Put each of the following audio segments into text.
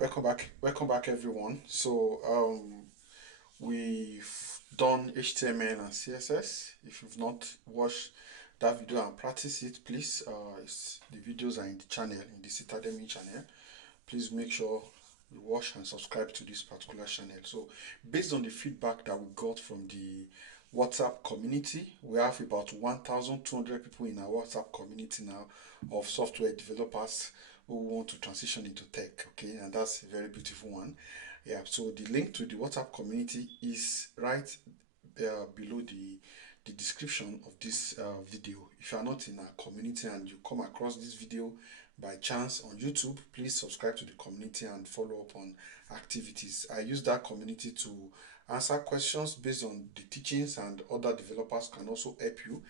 Welcome back everyone. We've done HTML and CSS. If you've not watched that video and practice it, please, the videos are in the channel, in the Citademy channel. Please make sure you watch and subscribe to this particular channel. So, based on the feedback that we got from the WhatsApp community, we have about 1,200 people in our WhatsApp community now of software developers who want to transition into tech. Okay, and that's a very beautiful one. Yeah, so the link to the WhatsApp community is right below the description of this video. If you are not in our community and you come across this video by chance on YouTube, please subscribe to the community and follow up on activities. I use that community to answer questions based on the teachings, and other developers can also help you.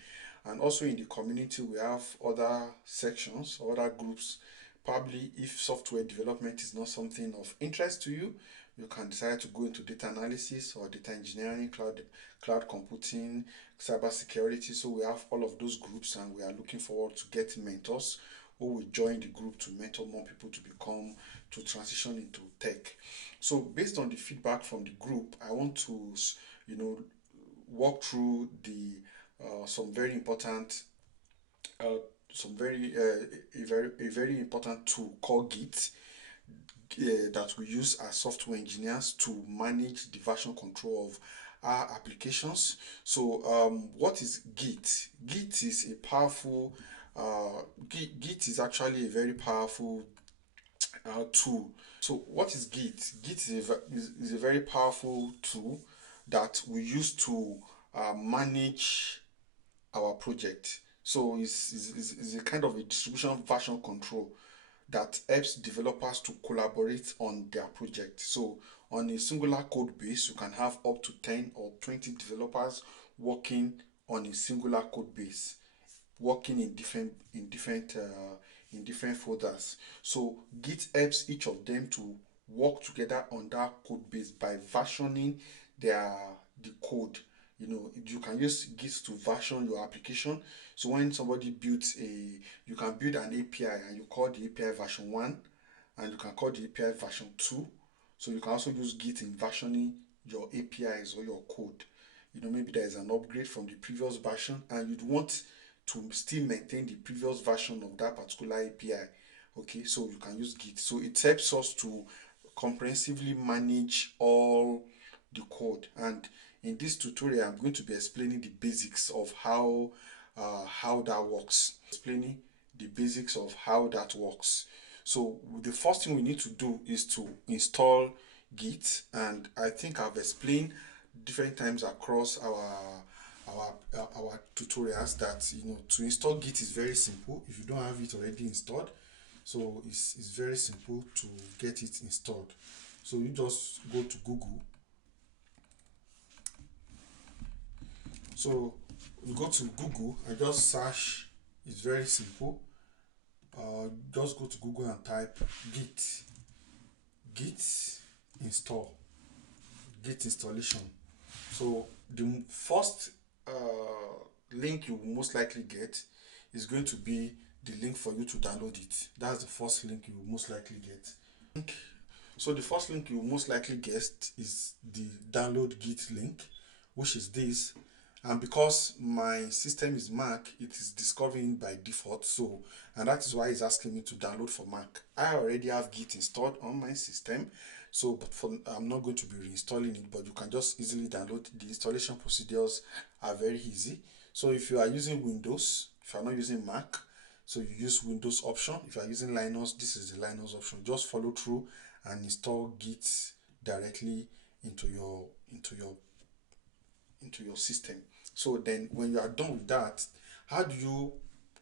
And also in the community, we have other sections, other groups. Probably if software development is not something of interest to you, you can decide to go into data analysis or data engineering, cloud computing, cyber security. So we have all of those groups, and we are looking forward to getting mentors who will join the group to mentor more people to transition into tech. So based on the feedback from the group, I want to you know walk through the some very important uh, some very a very important tool called Git that we use as software engineers to manage the version control of our applications. So, what is Git? Git is actually a very powerful tool. So, what is Git? Git is a very powerful tool that we use to manage our project. So, it's a kind of a distribution version control that helps developers to collaborate on their project. So on a singular code base, you can have up to 10 or 20 developers working on a singular code base, working in different folders. So Git helps each of them to work together on that code base by versioning their the code. You can use Git to version your application. So when somebody builds you can build an API and you call the API version 1, and you can call the API version 2. So you can also use Git in versioning your APIs or your code. Maybe there is an upgrade from the previous version and you'd want to still maintain the previous version of that particular API. Okay, so you can use Git. So it helps us to comprehensively manage all the code. And in this tutorial, I'm going to be explaining the basics of how that works. Explaining the basics of how that works. So the first thing we need to do is to install Git, and I think I've explained different times across our tutorials that to install Git is very simple if you don't have it already installed. So it's very simple to get it installed. So you just go to Google. So you go to Google and just search. It's very simple. Just go to Google and type Git install, Git installation. So the first link you will most likely get is going to be the link for you to download it. That's the first link you will most likely get. So the first link you will most likely get is the download Git link, which is this. And because my system is Mac, it is discovering by default. So, and that is why it's asking me to download for Mac. I already have Git installed on my system, so I'm not going to be reinstalling it, but you can just easily download. The installation procedures are very easy. So if you are using Windows, if you are not using Mac, so you use Windows option. If you are using Linux, this is the Linux option. Just follow through and install Git directly into your system. So then when you are done with that, how do you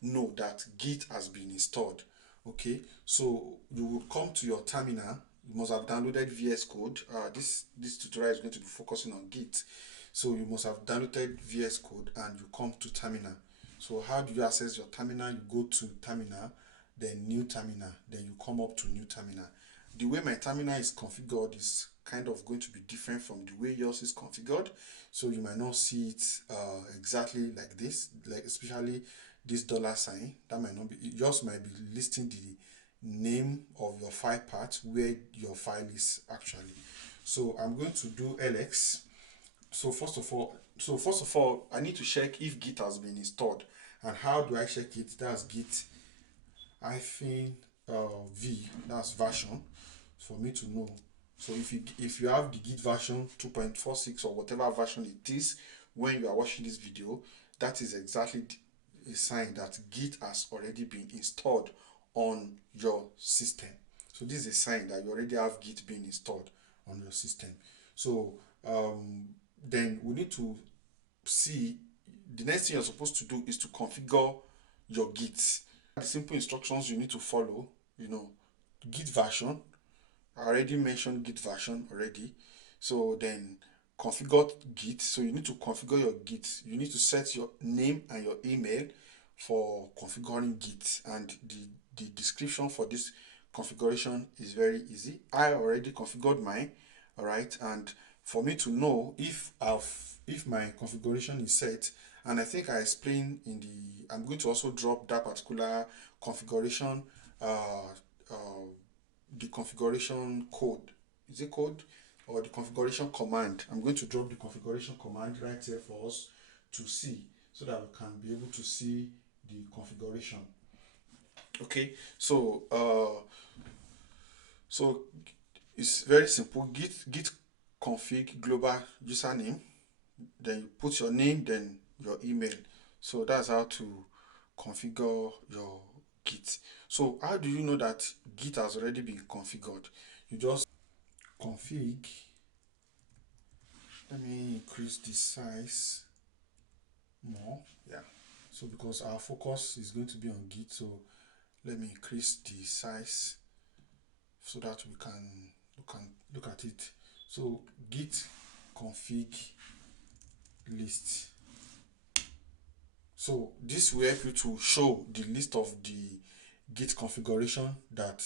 know that Git has been installed? Okay, so you will come to your terminal. You must have downloaded VS Code. This tutorial is going to be focusing on Git. So you must have downloaded VS Code and you come to terminal. So how do you access your terminal? You go to terminal, then new terminal, then you come up to new terminal. The way my terminal is configured is kind of going to be different from the way yours is configured. So you might not see it exactly like this, like especially this dollar sign. That might not be, yours might be listing name of your file path where your file is actually. So I'm going to do ls. So first of all, I need to check if Git has been installed. And how do I check it? That's Git hyphen v, that's version, for me to know. So if you have the Git version 2.46 or whatever version it is when you are watching this video, that is exactly a sign that Git has already been installed on your system. So this is a sign that you already have Git being installed on your system. So then we need to see, the next thing you're supposed to do is to configure your Git. The simple instructions you need to follow, Git version. I already mentioned Git version already. So then configure Git. So you need to configure your Git. You need to set your name and your email for configuring Git, and the description for this configuration is very easy. I already configured mine, all right, and for me to know if my configuration is set, and I think I explained in the, I'm going to also drop that particular configuration, the configuration code. Is it code or the configuration command? I'm going to drop the configuration command right here for us to see, so that we can be able to see the configuration. Okay, so so it's very simple. Git config global username, then you put your name, then your email. So that's how to configure your Git. So how do you know that Git has already been configured? You just config. Let me increase the size more. Yeah. So because our focus is going to be on Git, so let me increase the size so that we can look at it. So Git config list. So this will help you to show the list of the Git configuration that,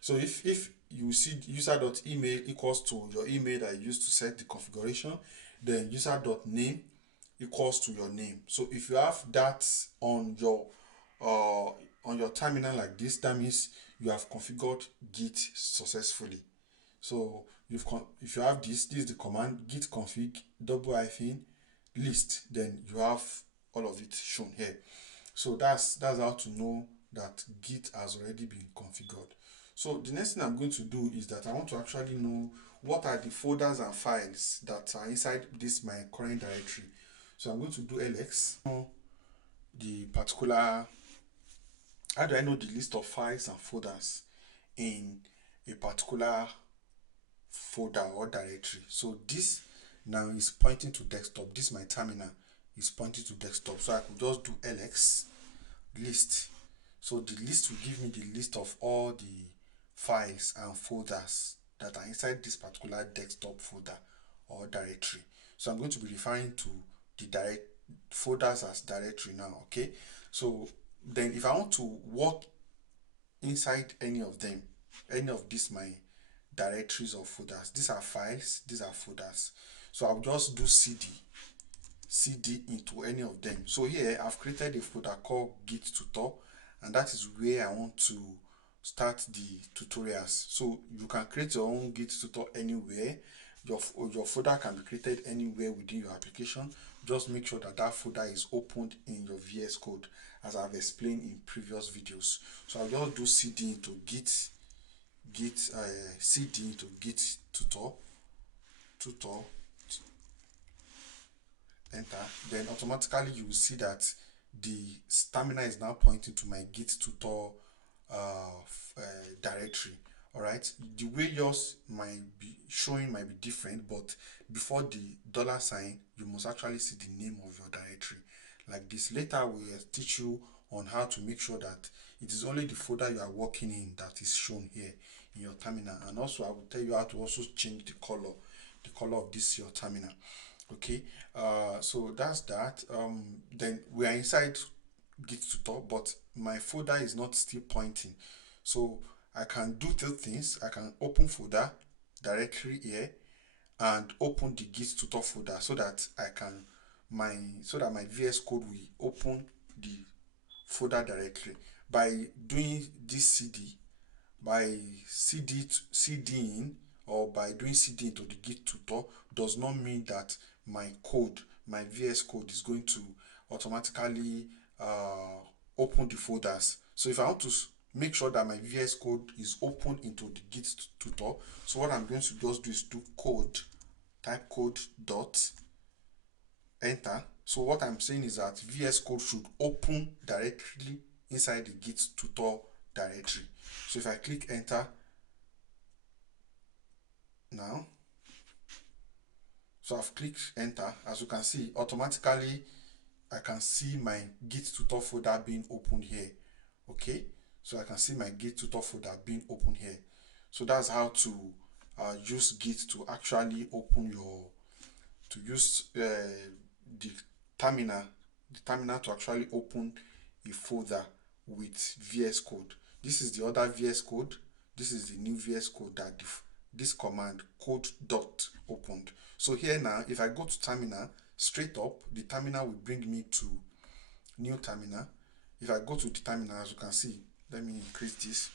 so if you see user.email equals to your email that you used to set the configuration, then user.name equals to your name. So if you have that on your terminal like this, that means you have configured Git successfully. So if you have this is the command git config -list, then you have all of it shown here. So that's how to know that Git has already been configured. So the next thing I'm going to do is that I want to actually know what are the folders and files that are inside this my current directory. So I'm going to do ls. The particular, how do I know the list of files and folders in a particular folder or directory? So this now is pointing to desktop. This my terminal is pointing to desktop. So I could just do ls list. So the list will give me the list of all the files and folders that are inside this particular desktop folder or directory. So I'm going to be referring to the direct folders as directory now. Okay, so then if I want to work inside any of them, any of these my directories or folders, these are files, these are folders, so I'll just do cd into any of them. So here I've created a folder called Git tutor, and that is where I want to start the tutorials. So you can create your own Git tutor anywhere. Your folder can be created anywhere within your application. Just make sure that that folder is opened in your VS Code, as I've explained in previous videos. So I'll just do cd into cd into Git tutor, enter. Then automatically you will see that the terminal is now pointing to my Git tutor directory. All right, the way yours might be showing might be different, but before the $sign you must actually see the name of your directory like this. Later we will teach you on how to make sure that it is only the folder you are working in that is shown here in your terminal, and also I will tell you how to also change the color of this your terminal. Okay, so that's that. Then we are inside Git tutor, but my folder is not still pointing. So I can do two things. I can open folder directory here and open the Git tutor folder, so that my VS Code will open the folder directly. By doing this cd, by cding or by doing cd to the Git tutor does not mean that my code, my VS code, is going to automatically open the folders. So if I want to make sure that my VS code is open into the Git tutor, so what I'm going to just do is do code, type code dot enter. So what I'm saying is that VS code should open directly inside the Git tutor directory. So if I click enter now, so I've clicked enter, as you can see, automatically I can see my Git tutor folder being opened here. Okay, so I can see my Git tutor folder being opened here. So that's how to use Git to actually open your, to use the terminal to actually open a folder with VS code. This is the other VS code. This is the new VS code that this command code dot opened. So here now, if I go to terminal, straight up, the terminal will bring me to new terminal. If I go to the terminal, as you can see, let me increase this.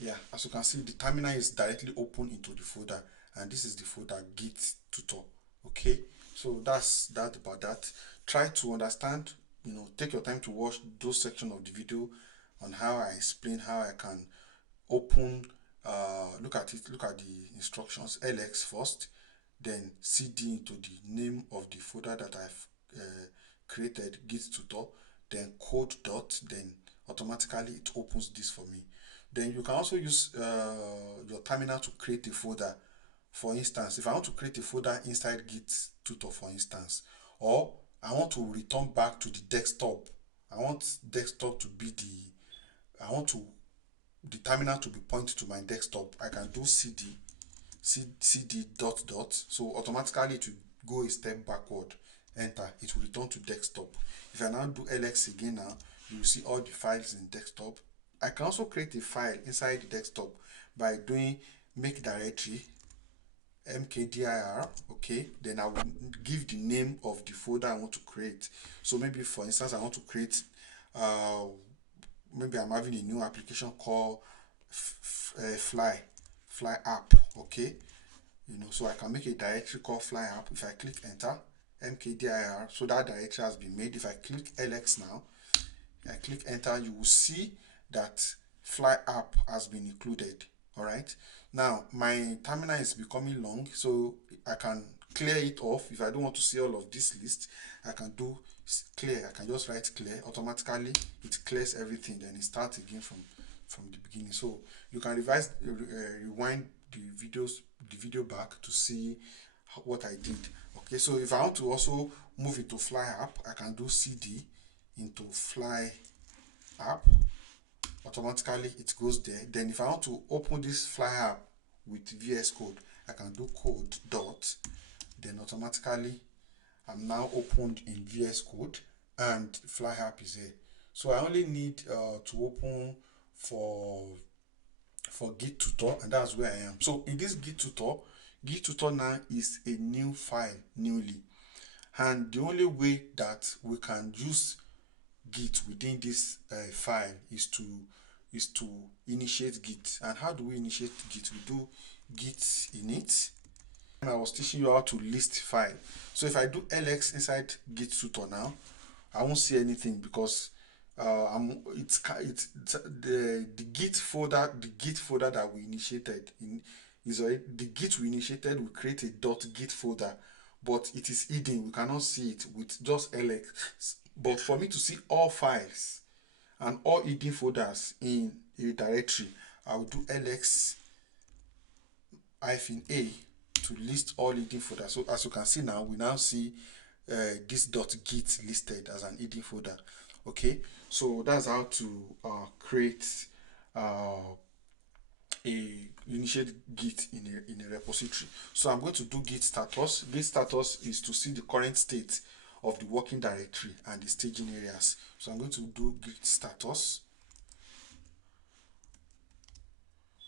Yeah, as you can see, the terminal is directly open into the folder, and this is the folder Git tutor. Okay, so that's that about that. Try to understand, take your time to watch those sections of the video on how I explain how I can open, look at the instructions. LX first, then cd into the name of the folder that I've created, Git tutor, then code dot, then automatically it opens this for me. Then you can also use your terminal to create a folder. For instance, if I want to create a folder inside Git tutor, for instance, or I want to return back to the desktop, I want desktop to be I want the terminal to be pointed to my desktop, I can do cd dot dot, so automatically it will go a step backward, enter, it will return to desktop. If I now do LX again, now you will see all the files in desktop. I can also create a file inside the desktop by doing make directory mkdir. Okay, then I will give the name of the folder I want to create. So maybe, for instance, I want to create maybe I'm having a new application called fly app. Okay, so I can make a directory called fly app. If I click enter, mkdir, so that directory has been made. If I click LX now, I click enter, you will see that fly app has been included. All right, now my terminal is becoming long, so I can clear it off. If I don't want to see all of this list, I can do clear. I can just write clear, automatically it clears everything, then it starts again from the beginning. So you can rewind the video back to see what I did. Okay, so if I want to also move it to fly app, I can do cd into fly app, automatically it goes there. Then if I want to open this fly app with VS code, I can do code dot, then automatically I'm now opened in VS code and fly app is here. So I only need to open for Git tutor, and that's where I am. So in this Git tutor now is a new file, newly, and the only way that we can use Git within this file is to initiate Git. And how do we initiate Git? We do Git init. And I was teaching you how to list file. So if I do LX inside Git tutor now, I won't see anything because it's the Git folder. The Git folder that we initiated is already, the Git we initiated will create a .git folder, but it is hidden. We cannot see it with just LX. But for me to see all files and all hidden folders in a directory, I will do LX -a to list all hidden folders. So as you can see now, we now see this .git listed as an hidden folder. Okay, so that's how to create initiate Git in a repository. So I'm going to do Git status. Git status is to see the current state of the working directory and the staging areas. So I'm going to do Git status.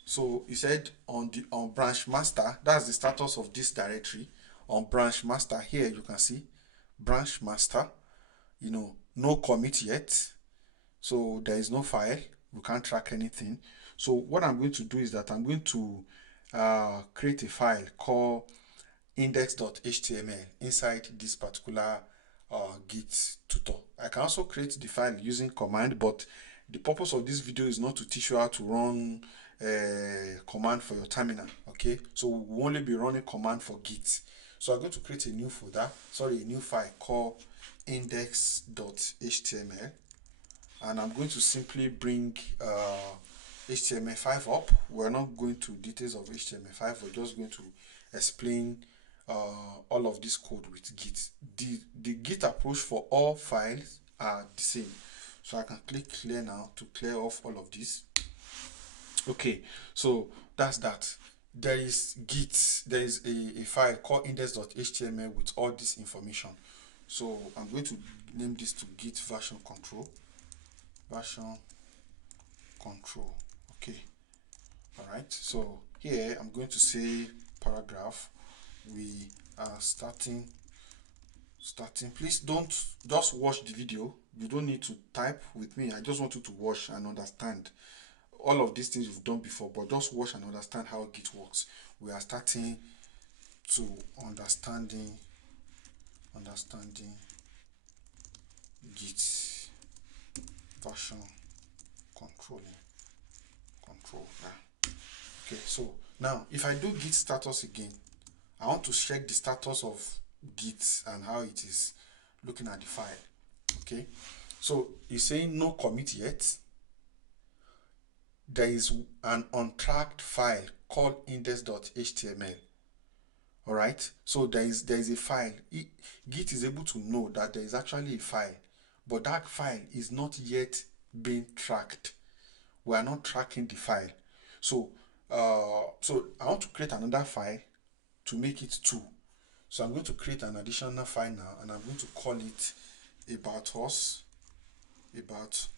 So he said on branch master, that's the status of this directory. On branch master, here you can see branch master, no commit yet, so there is no file. we can't track anything. So what I'm going to do is that I'm going to create a file called index.html inside this particular Git tutor. I can also create the file using command, but the purpose of this video is not to teach you how to run command for your terminal. Okay, so we'll only be running command for Git. So I'm going to create a new folder, a new file called index.html, and I'm going to simply bring HTML5 up. We're not going to details of HTML5. We're just going to explain all of this code with Git. The Git approach for all files are the same. So I can click clear now to clear off all of this. Okay, so that's that. There is Git, there is a file called index.html with all this information. So I'm going to name this to Git Version Control. Version Control. Okay. Alright, so here I'm going to say paragraph. We are starting. Please don't just watch the video. You don't need to type with me. I just want you to watch and understand all of these things you've done before, but just watch and understand how Git works. We are starting to understanding Git version control. Okay, so now if I do Git status again, I want to check the status of Git and how it is looking at the file. Okay, so it's saying no commit yet. There is an untracked file called index.html. All right, so there is a file. Git is able to know that there is actually a file, but that file is not yet being tracked. We are not tracking the file. So so I want to create another file to make it 2. So I'm going to create an additional file now, and I'm going to call it about us, about.html.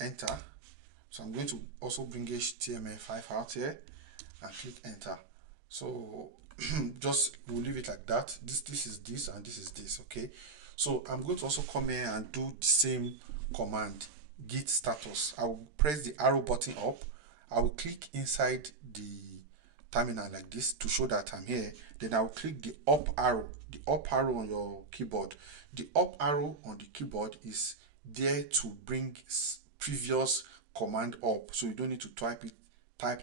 Enter. So I'm going to also bring HTML5 out here and click enter. So just we'll leave it like that. This is this and this is this. Okay, so I'm going to also come here and do the same command, git status. I will press the arrow button up. I will click inside the terminal like this to show that I'm here. Then I will click the up arrow on your keyboard. The up arrow on the keyboard is there to bring previous command up, so you don't need to type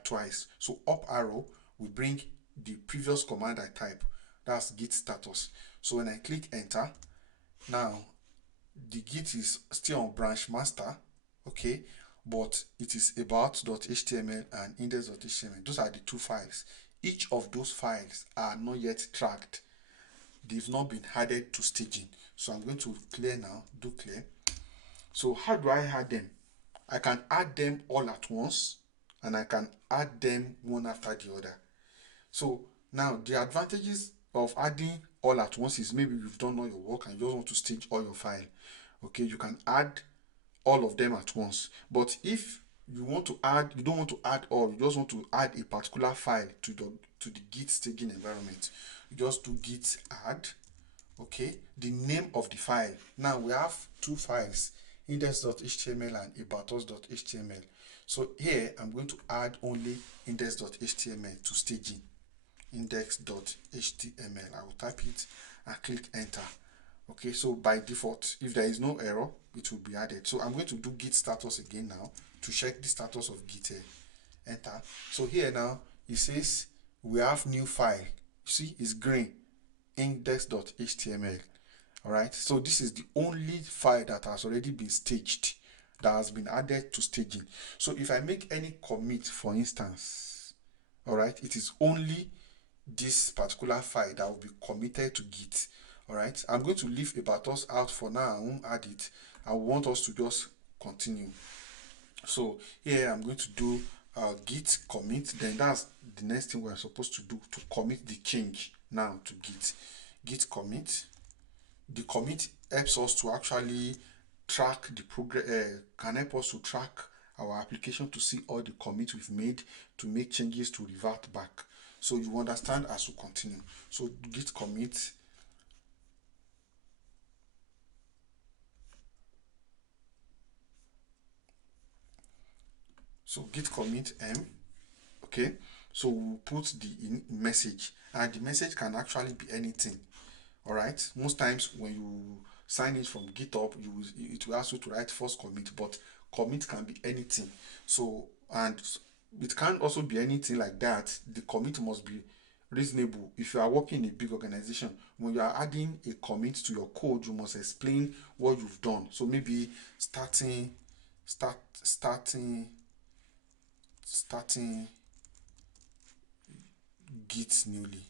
twice. So up arrow will bring the previous command I type. That's git status. So when I click enter, now the Git is still on branch master, okay, but it is about.html and index.html. Those are the 2 files. Each of those files are not yet tracked. They've not been added to staging. So I'm going to clear now, do clear. So how do I add them? I can add them all at once, and I can add them one after the other. So now the advantages of adding all at once is maybe you've done all your work and you just want to stage all your file. Okay, you can add all of them at once. But if you want to add, you don't want to add all, you just want to add a particular file to the Git staging environment, you just do git add. Okay, the name of the file. Now we have 2 files, index.html and about.html. So here I'm going to add only index.html to staging. Index.html. I will type it and click enter. Okay, so by default, if there is no error, it will be added. So I'm going to do git status again now to check the status of Git here. Enter. So here now it says we have new file. You see, it's green, index.html. All right, so this is the only file that has already been staged, that has been added to staging. So if I make any commit, for instance, all right, it is only this particular file that will be committed to Git. All right, I'm going to leave about us out for now. I won't add it. I want us to just continue. So here I'm going to do git commit. Then that's the next thing we're supposed to do, to commit the change now to git commit. The commit helps us to actually track the progress, can help us to track our application, to see all the commits we've made, to make changes, to revert back. So you understand as we continue. So git commit. So git commit m. Okay, so we'll put the message, and the message can actually be anything. All right, most times when you sign in from GitHub, it will ask you to write first commit, but commit can be anything. So, and it can also be anything like that. The commit must be reasonable. If you are working in a big organization, when you are adding a commit to your code, you must explain what you've done. So maybe starting git newly.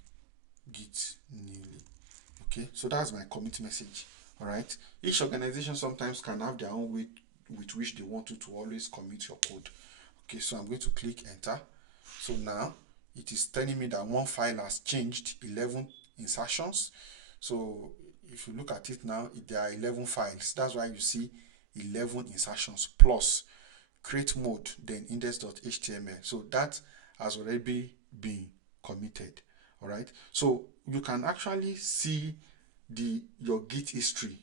Okay, so that's my commit message. All right, each organization sometimes can have their own way with which they want you to always commit your code. Okay, so I'm going to click enter. So now it is telling me that one file has changed 11 insertions. So if you look at it now, there are 11 files. That's why you see 11 insertions plus create mode, then index.html. So that has already been committed. All right, so you can actually see your Git history.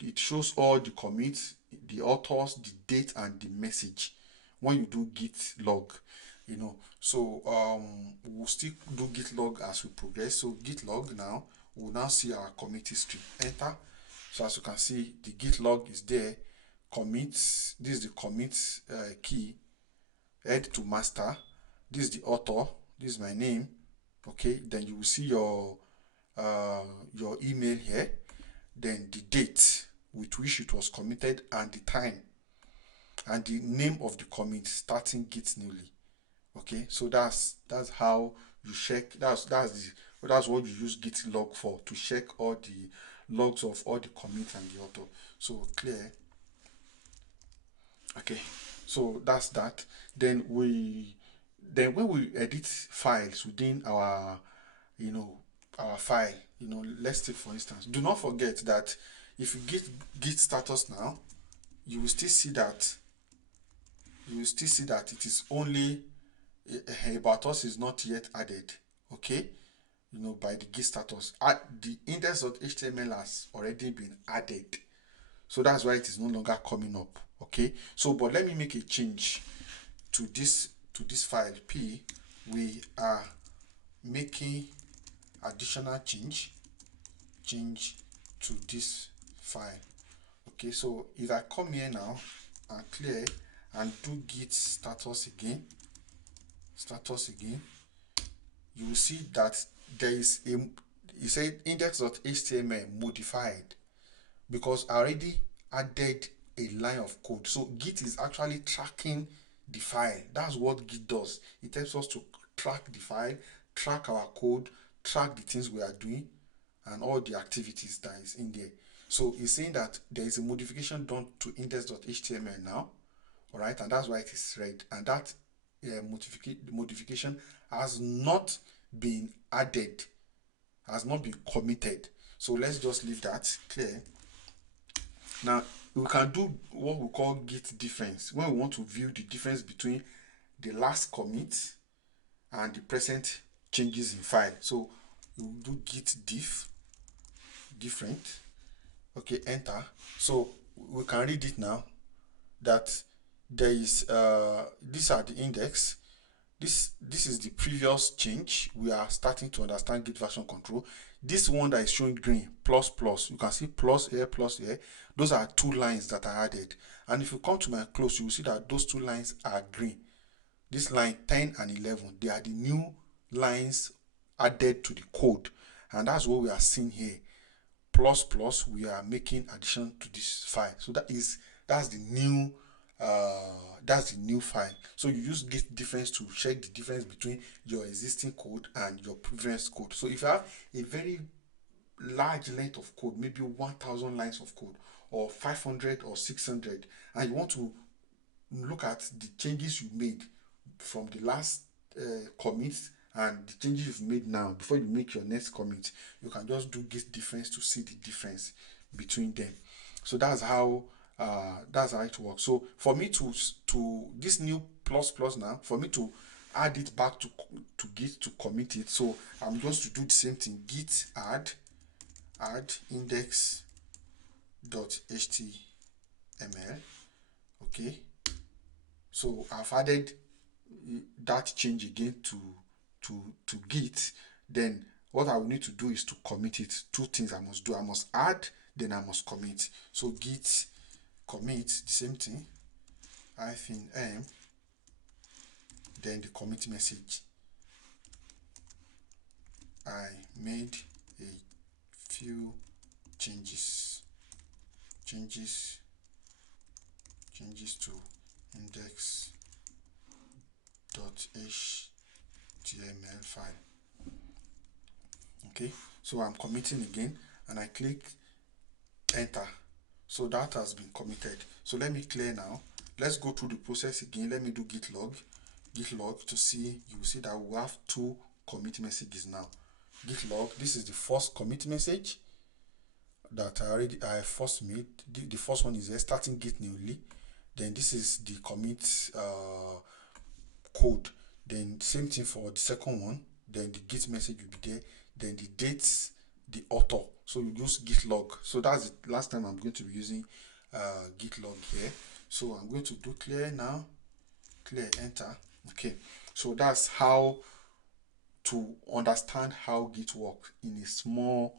It shows all the commits, the authors, the date, and the message when you do git log. So we'll still do git log as we progress. So git log now, we'll now see our commit history. Enter. So as you can see, the git log is there. Commits, this is the commit key. Head to master. This is the author. This is my name. Okay, then you will see your email here, then the date with which it was committed, and the time, and the name of the commit, starting git newly. Okay, so that's how you check. That's what you use git log for, to check all the logs of all the commits and the author. So clear. Okay, so that's that. Then when we edit files within our our file, let's take for instance, do not forget that if you git status now, you will still see that it is only about us is not yet added. Okay, by the git status, the index.html has already been added, so that's why it is no longer coming up. Okay, so but let me make a change to this file p. We are making additional change to this file. Okay, so if I come here now and clear and do git status again, you will see that there is it said index.html modified, because I already added a line of code. So Git is actually tracking the file. That's what Git does. It helps us to track the file, track our code, track the things we are doing, and all the activities that is in there. So it's saying that there is a modification done to index.html now. All right, and that's why it is red. And that modification has not been added, has not been committed. So let's just leave that clear. Now we can do what we call git difference when we want to view the difference between the last commit and the present changes in file. So we'll do git different. Okay, enter. So we can read it now, that there is these are the index. This is the previous change. We are starting to understand Git version control. This one that is showing green, plus, you can see plus here, those are 2 lines that are added. And if you come to my close, you will see that those 2 lines are green. This line 10 and 11, they are the new lines added to the code, and that's what we are seeing here. Plus, we are making addition to this file. So that's the new file. So you use git difference to check the difference between your existing code and your previous code. So if you have a very large length of code, maybe 1000 lines of code, or 500 or 600, and you want to look at the changes you made from the last commit and the changes you've made now before you make your next commit, you can just do git difference to see the difference between them. So that's how it works. So for me to this new plus now, for me to add it back to git to commit it, so I'm just to do the same thing. Git add index.html. Okay, So I've added that change again to Git. Then what I will need to do is to commit it. Two things I must do. I must add, then I must commit. So Git commit, the same thing, -m, then the commit message. I made a few changes to index.html file. Okay, so I'm committing again and I click enter. So that has been committed. So let me clear now. Let's go through the process again. Let me do git log to see. You will see that we have two commit messages now. Git log, this is the first commit message that I first made. The first one is starting git newly. Then this is the commit code. Then same thing for the second one. Then the git message will be there. Then the dates, the author. So you use git log. So that's the last time I'm going to be using git log here. So I'm going to do clear now. Clear, enter. Okay. So that's how to understand how Git works in a small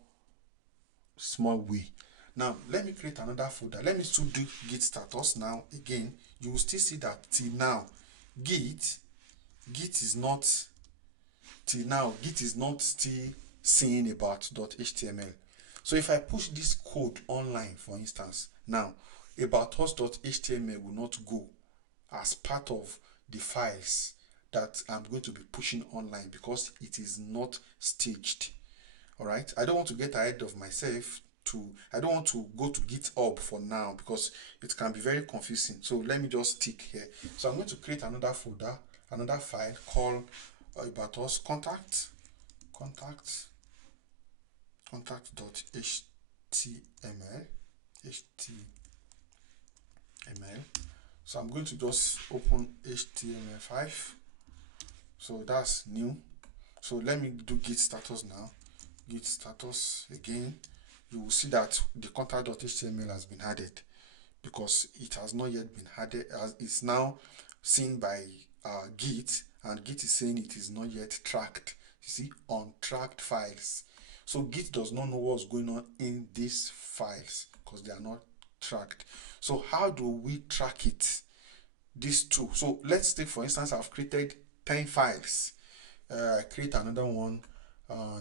way. Now let me create another folder. Let me still do git status. Now again, you will still see that till now git is not still saying about .html. So if I push this code online, for instance, now about us.html will not go as part of the files that I'm going to be pushing online because it is not staged. All right, I don't want to get ahead of myself. I don't want to go to GitHub for now because it can be very confusing. So let me just stick here. So I'm going to create another folder, another file called about us contact.html. So I'm going to just open HTML5. So that's new. So let me do git status now. Git status again. You will see that the contact.html has been added because it has not yet been added. As it's now seen by Git, and Git is saying it is not yet tracked. You see, untracked files. So Git does not know what's going on in these files because they are not tracked. So how do we track it? These two. So let's take, for instance, I've created 10 files. I create another one,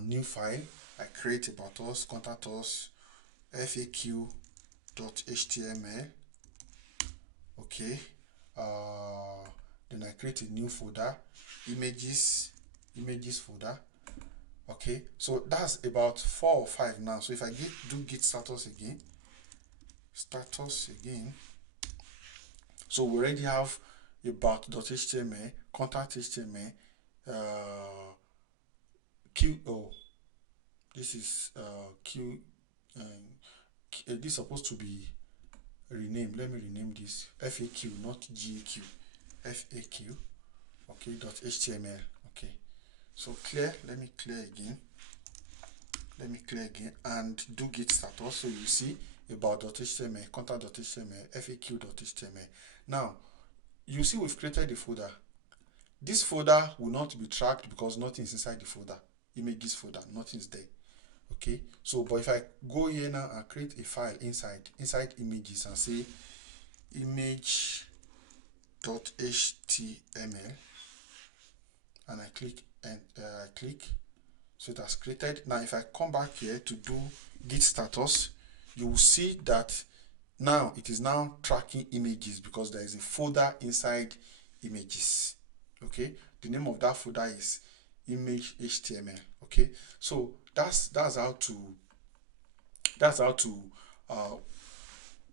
new file. I create about us, contact us, faq.html. Okay. Then I create a new folder, images folder. Okay. So that's about 4 or 5 now. So if I do git status again, so we already have about.html, contact.html, this is this is supposed to be renamed. Let me rename this FAQ, not GAQ. FAQ. Okay, .html. Okay. So clear. Let me clear again and do git status. So you see about.html, contact.html, faq.html. Now you see we've created the folder. This folder will not be tracked because nothing is inside the folder. Images folder, nothing is there. Okay, so but if I go here now and create a file inside images and say image.html and I click so it has created. Now if I come back here to do git status, you will see that now it is now tracking images because there is a folder inside images. Okay, the name of that folder is image.html. Okay, so that's how to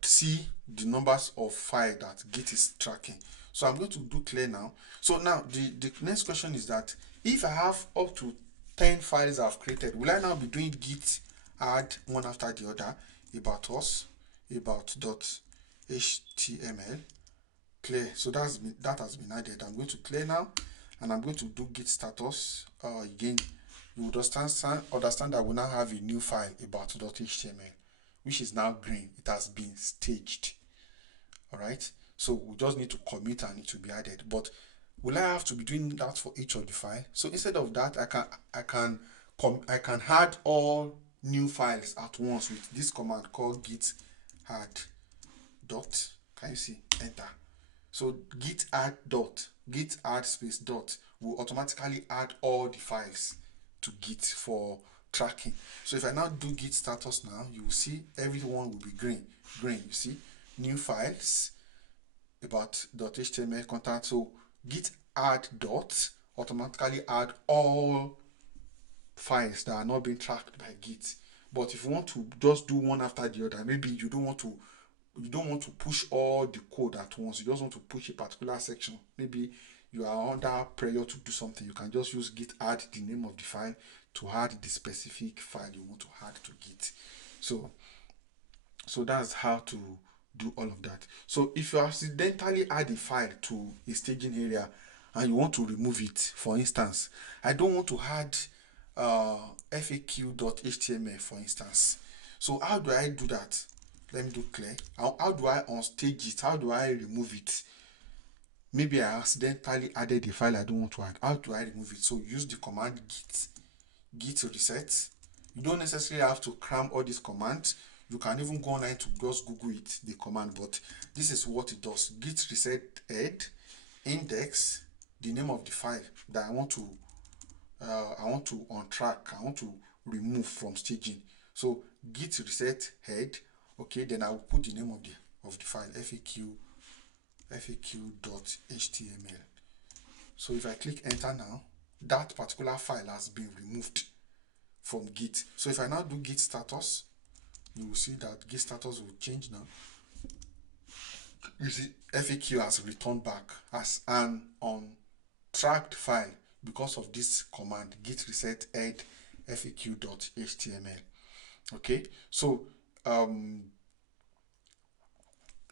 see the numbers of files that Git is tracking. So I'm going to do clear now. So now the next question is that if I have up to 10 files I've created, will I now be doing git add one after the other? About us, about.html, clear. So that has been added. I'm going to clear now and I'm going to do git status again. You would understand that we now have a new file about.html, which is now green. It has been staged. All right. So we just need to commit and it will be added. But will I have to be doing that for each of the file? So instead of that, I can add all new files at once with this command called git add dot. Can you see? Enter. So git add space dot will automatically add all the files to Git for tracking. So if I now do git status now, you will see everyone will be green. You see new files about .html content. So git add dot automatically add all files that are not being tracked by Git. But if you want to just do one after the other, maybe you don't want to push all the code at once. You just want to push a particular section. Maybe you are under pressure to do something. You can just use git add the name of the file to add the specific file you want to add to Git. So that's how to do all of that. So if you accidentally add a file to a staging area and you want to remove it, for instance, I don't want to add faq.html, for instance. So how do I do that? Let me do clear. How do I unstage it? How do I remove it? Maybe I accidentally added a file I don't want to add. How do I remove it? So use the command git reset. You don't necessarily have to cram all these commands. You can even go online to just Google it, the command, but this is what it does. Git reset head index the name of the file that I want to untrack, I want to remove from staging. So git reset head, okay, then I will put the name of the file faq.html. So if I click enter now, that particular file has been removed from Git. So if I now do git status, you will see that git status will change now. You see FAQ has returned back as an untracked file because of this command git reset head faq.html. Okay, so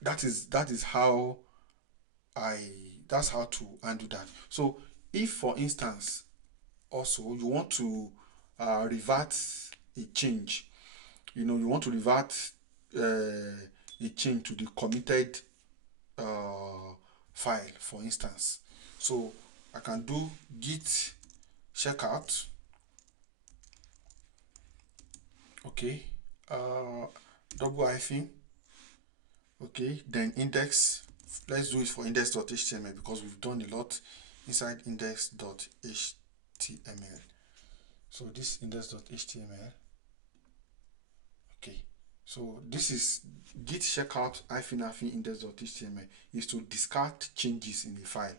that is how that's how to undo that. So if for instance also you want to revert a change, you want to revert a change to the committed file, for instance. So I can do git checkout, okay, double hyphen, okay, then index. Let's do it for index.html because we've done a lot inside index.html. So this index.html, okay, so this is git checkout hyphen index.html is to discard changes in the file.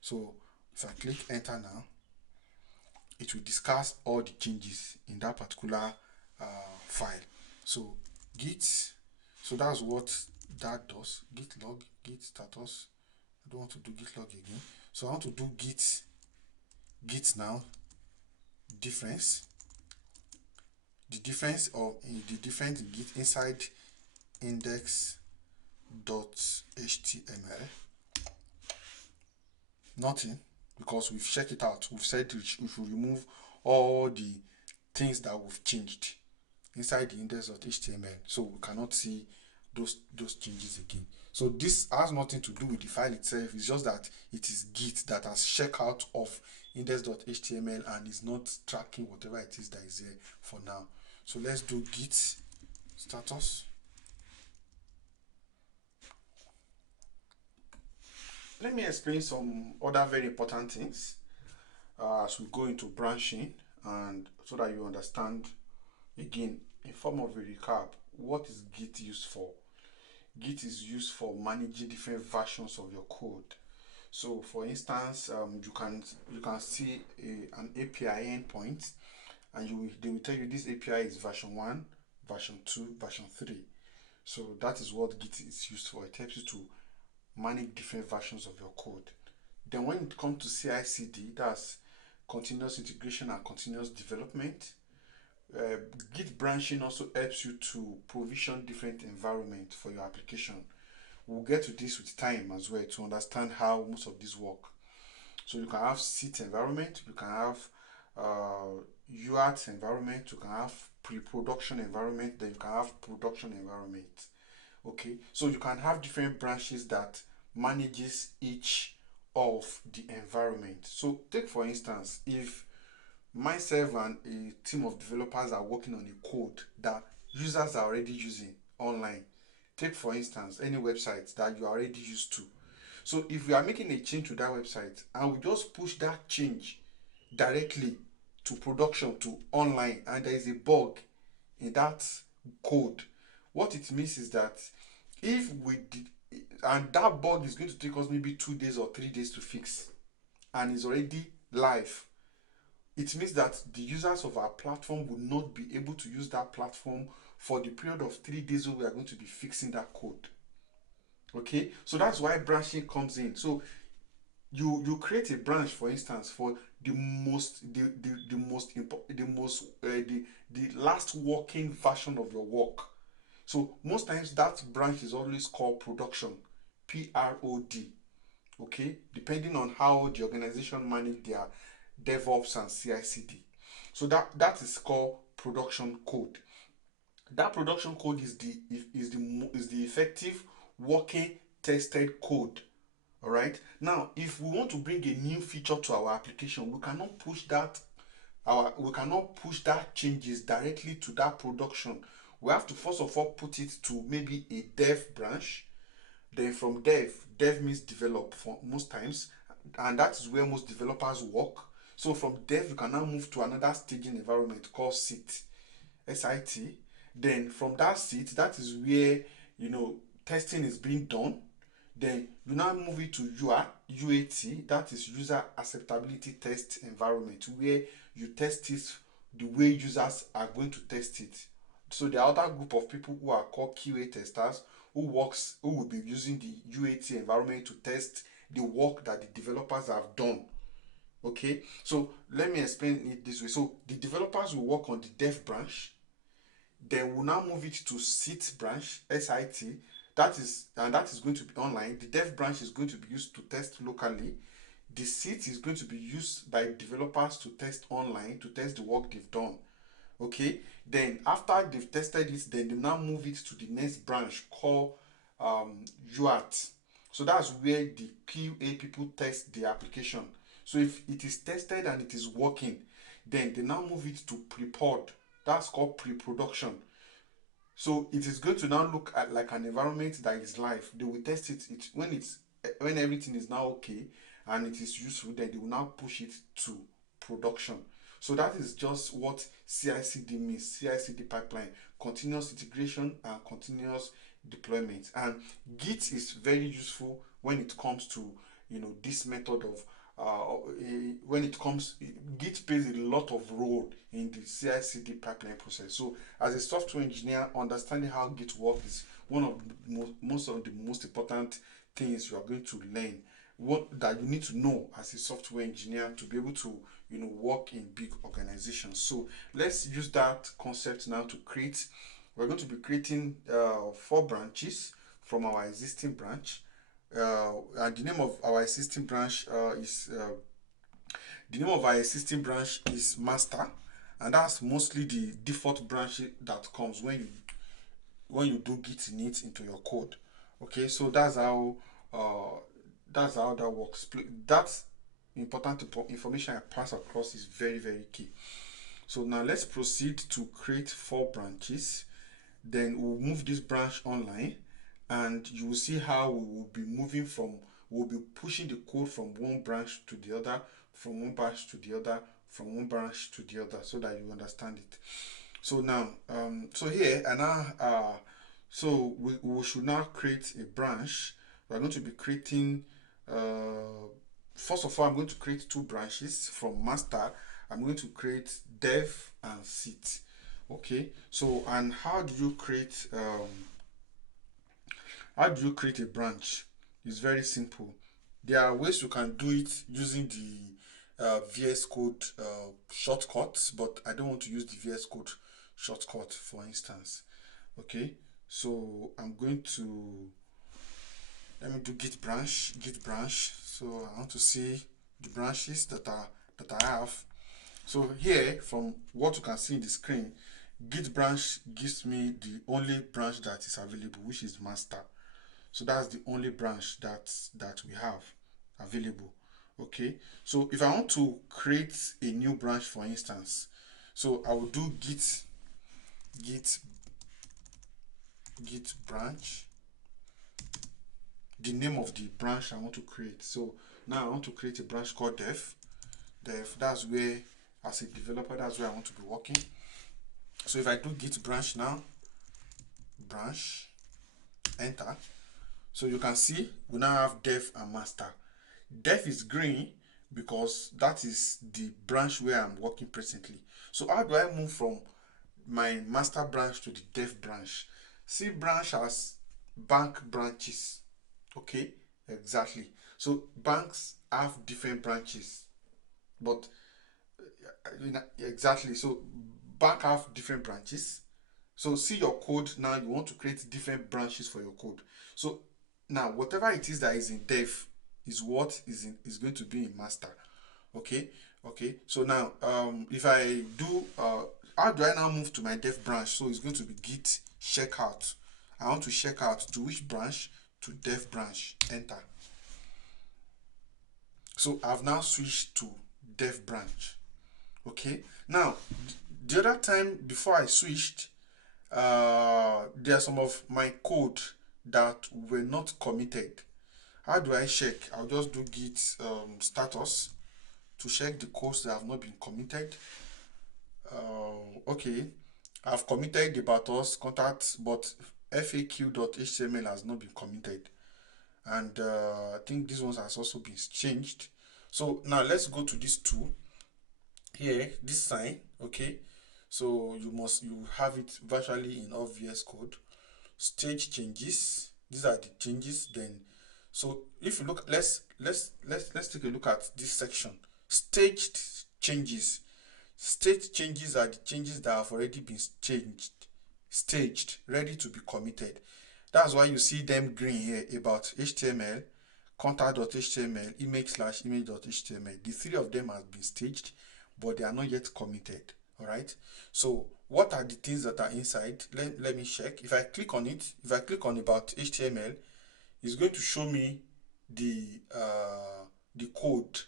So if I click enter now, it will discard all the changes in that particular file. So git, so that's what that does. Git log, git status. I don't want to do git log again. So I want to do git now difference. The difference of the difference in Git inside index.html. Nothing, because we've checked it out. We've said we should remove all the things that we've changed inside the index.html, so we cannot see those changes again. So this has nothing to do with the file itself. It's just that it is Git that has checked out of index.html and is not tracking whatever it is that is there for now. So let's do git status. Let me explain some other very important things as we go into branching, and so that you understand again in form of a recap what is Git used for. Git is used for managing different versions of your code. So for instance, you can see an API endpoint, and they will tell you this API is version 1, version 2, version 3. So that is what Git is used for. It helps you to manage different versions of your code. Then when it comes to CI/CD, that's continuous integration and continuous development. Git branching also helps you to provision different environments for your application. We'll get to this with time as well to understand how most of these work. So you can have seat environment, you can have UART environment, you can have pre-production environment, then you can have production environment. Okay, so you can have different branches that manages each of the environment. So take for instance, if myself and a team of developers are working on a code that users are already using online. Take for instance any website that you are already used to. So if we are making a change to that website and we just push that change directly to production, to online, and there is a bug in that code, what it means is that if we did, and that bug is going to take us maybe 2 days or 3 days to fix, and is already live, it means that the users of our platform will not be able to use that platform for the period of 3 days when we are going to be fixing that code. Okay, so that's why branching comes in. So you create a branch, for instance, for the last working version of your work. So most times that branch is always called production, PROD. Okay, depending on how the organization manage their DevOps and CI/CD. So that is called production code. That production code is the effective working tested code. All right. Now, if we want to bring a new feature to our application, we cannot push that changes directly to that production. We have to first of all put it to maybe a dev branch. Then from dev means develop for most times, and that is where most developers work. So from dev, you can now move to another staging environment called SIT. Then from that SIT, that is where testing is being done. Then you now move it to UAT, that is user acceptability test environment, where you test it the way users are going to test it. So the other group of people who are called QA testers who will be using the UAT environment to test the work that the developers have done. Okay, so let me explain it this way. So the developers will work on the dev branch, then we'll now move it to SIT branch, SIT. That is going to be online. The dev branch is going to be used to test locally. The SIT is going to be used by developers to test online, to test the work they've done. Okay, then after they've tested it, then they now move it to the next branch called UAT. So that's where the QA people test the application. So if it is tested and it is working, then they now move it to pre-prod. That's called pre-production. So it is going to now look at like an environment that is live. They will test it, when everything is now okay and it is useful, then they will now push it to production. So that is just what CI/CD means. CI/CD pipeline, continuous integration and continuous deployment. And Git is very useful when it comes to this method of Git plays a lot of role in the CI/CD pipeline process. So as a software engineer, understanding how Git works is one of the most important things you are going to learn. What that you need to know as a software engineer to be able to work in big organizations. So let's use that concept now to create. We're going to be creating 4 branches from our existing branch. And the name of our existing branch is master, and that's mostly the default branch that comes when you do git init into your code. Okay, so that's how that works. That's important information I pass across is very, very key. So now let's proceed to create 4 branches. Then we'll move this branch online, and you will see how we'll be pushing the code from one branch to the other, from one branch to the other, from one branch to the other, so that you understand it. So now, so here and now, so we should now create a branch. We're going to be creating, first of all, I'm going to create 2 branches from master. I'm going to create dev and sit. Okay, so and how do you create a branch? It's very simple. There are ways you can do it using the VS Code shortcuts, but I don't want to use the VS Code shortcut, for instance. Okay, so I'm going to let me do git branch. So I want to see the branches that I have. So here, from what you can see in the screen, Git branch gives me the only branch that is available, which is master. So that's the only branch that we have available. Okay, so if I want to create a new branch, for instance, so I will do git git branch, the name of the branch I want to create. So now I want to create a branch called dev. That's where, as a developer, that's where I want to be working. So if I do git branch now, branch, enter, so you can see we now have dev and master. Dev is green because that is the branch where I'm working presently. So how do I move from my master branch to the dev branch? See, branch has bank branches. Okay, exactly. So banks have different branches, but exactly. So bank have different branches. So see your code now. You want to create different branches for your code. So now whatever it is that is in dev is what is going to be in master. Okay, okay. So now if I do how do I now move to my dev branch? So it's going to be git checkout. I want to check out to which branch? To dev branch. Enter. So I've now switched to dev branch. Okay, now the other time before I switched, there are some of my code that were not committed. How do I check? I'll just do git status to check the codes that have not been committed. Okay, I've committed the Batos contact, but faq.html has not been committed, and I think this one has also been changed. So now let's go to this tool here, this sign. Okay, so you have it virtually in all VS Code. Stage changes, these are the changes. Then so if you look, let's take a look at this section. Staged changes. Stage changes are the changes that have already been staged, ready to be committed. That's why you see them green here about HTML, contact.html, image/image.html. The three of them have been staged, but they are not yet committed. All right. So what are the things that are inside? Let me check. If I click on it, if I click on about HTML, it's going to show me the code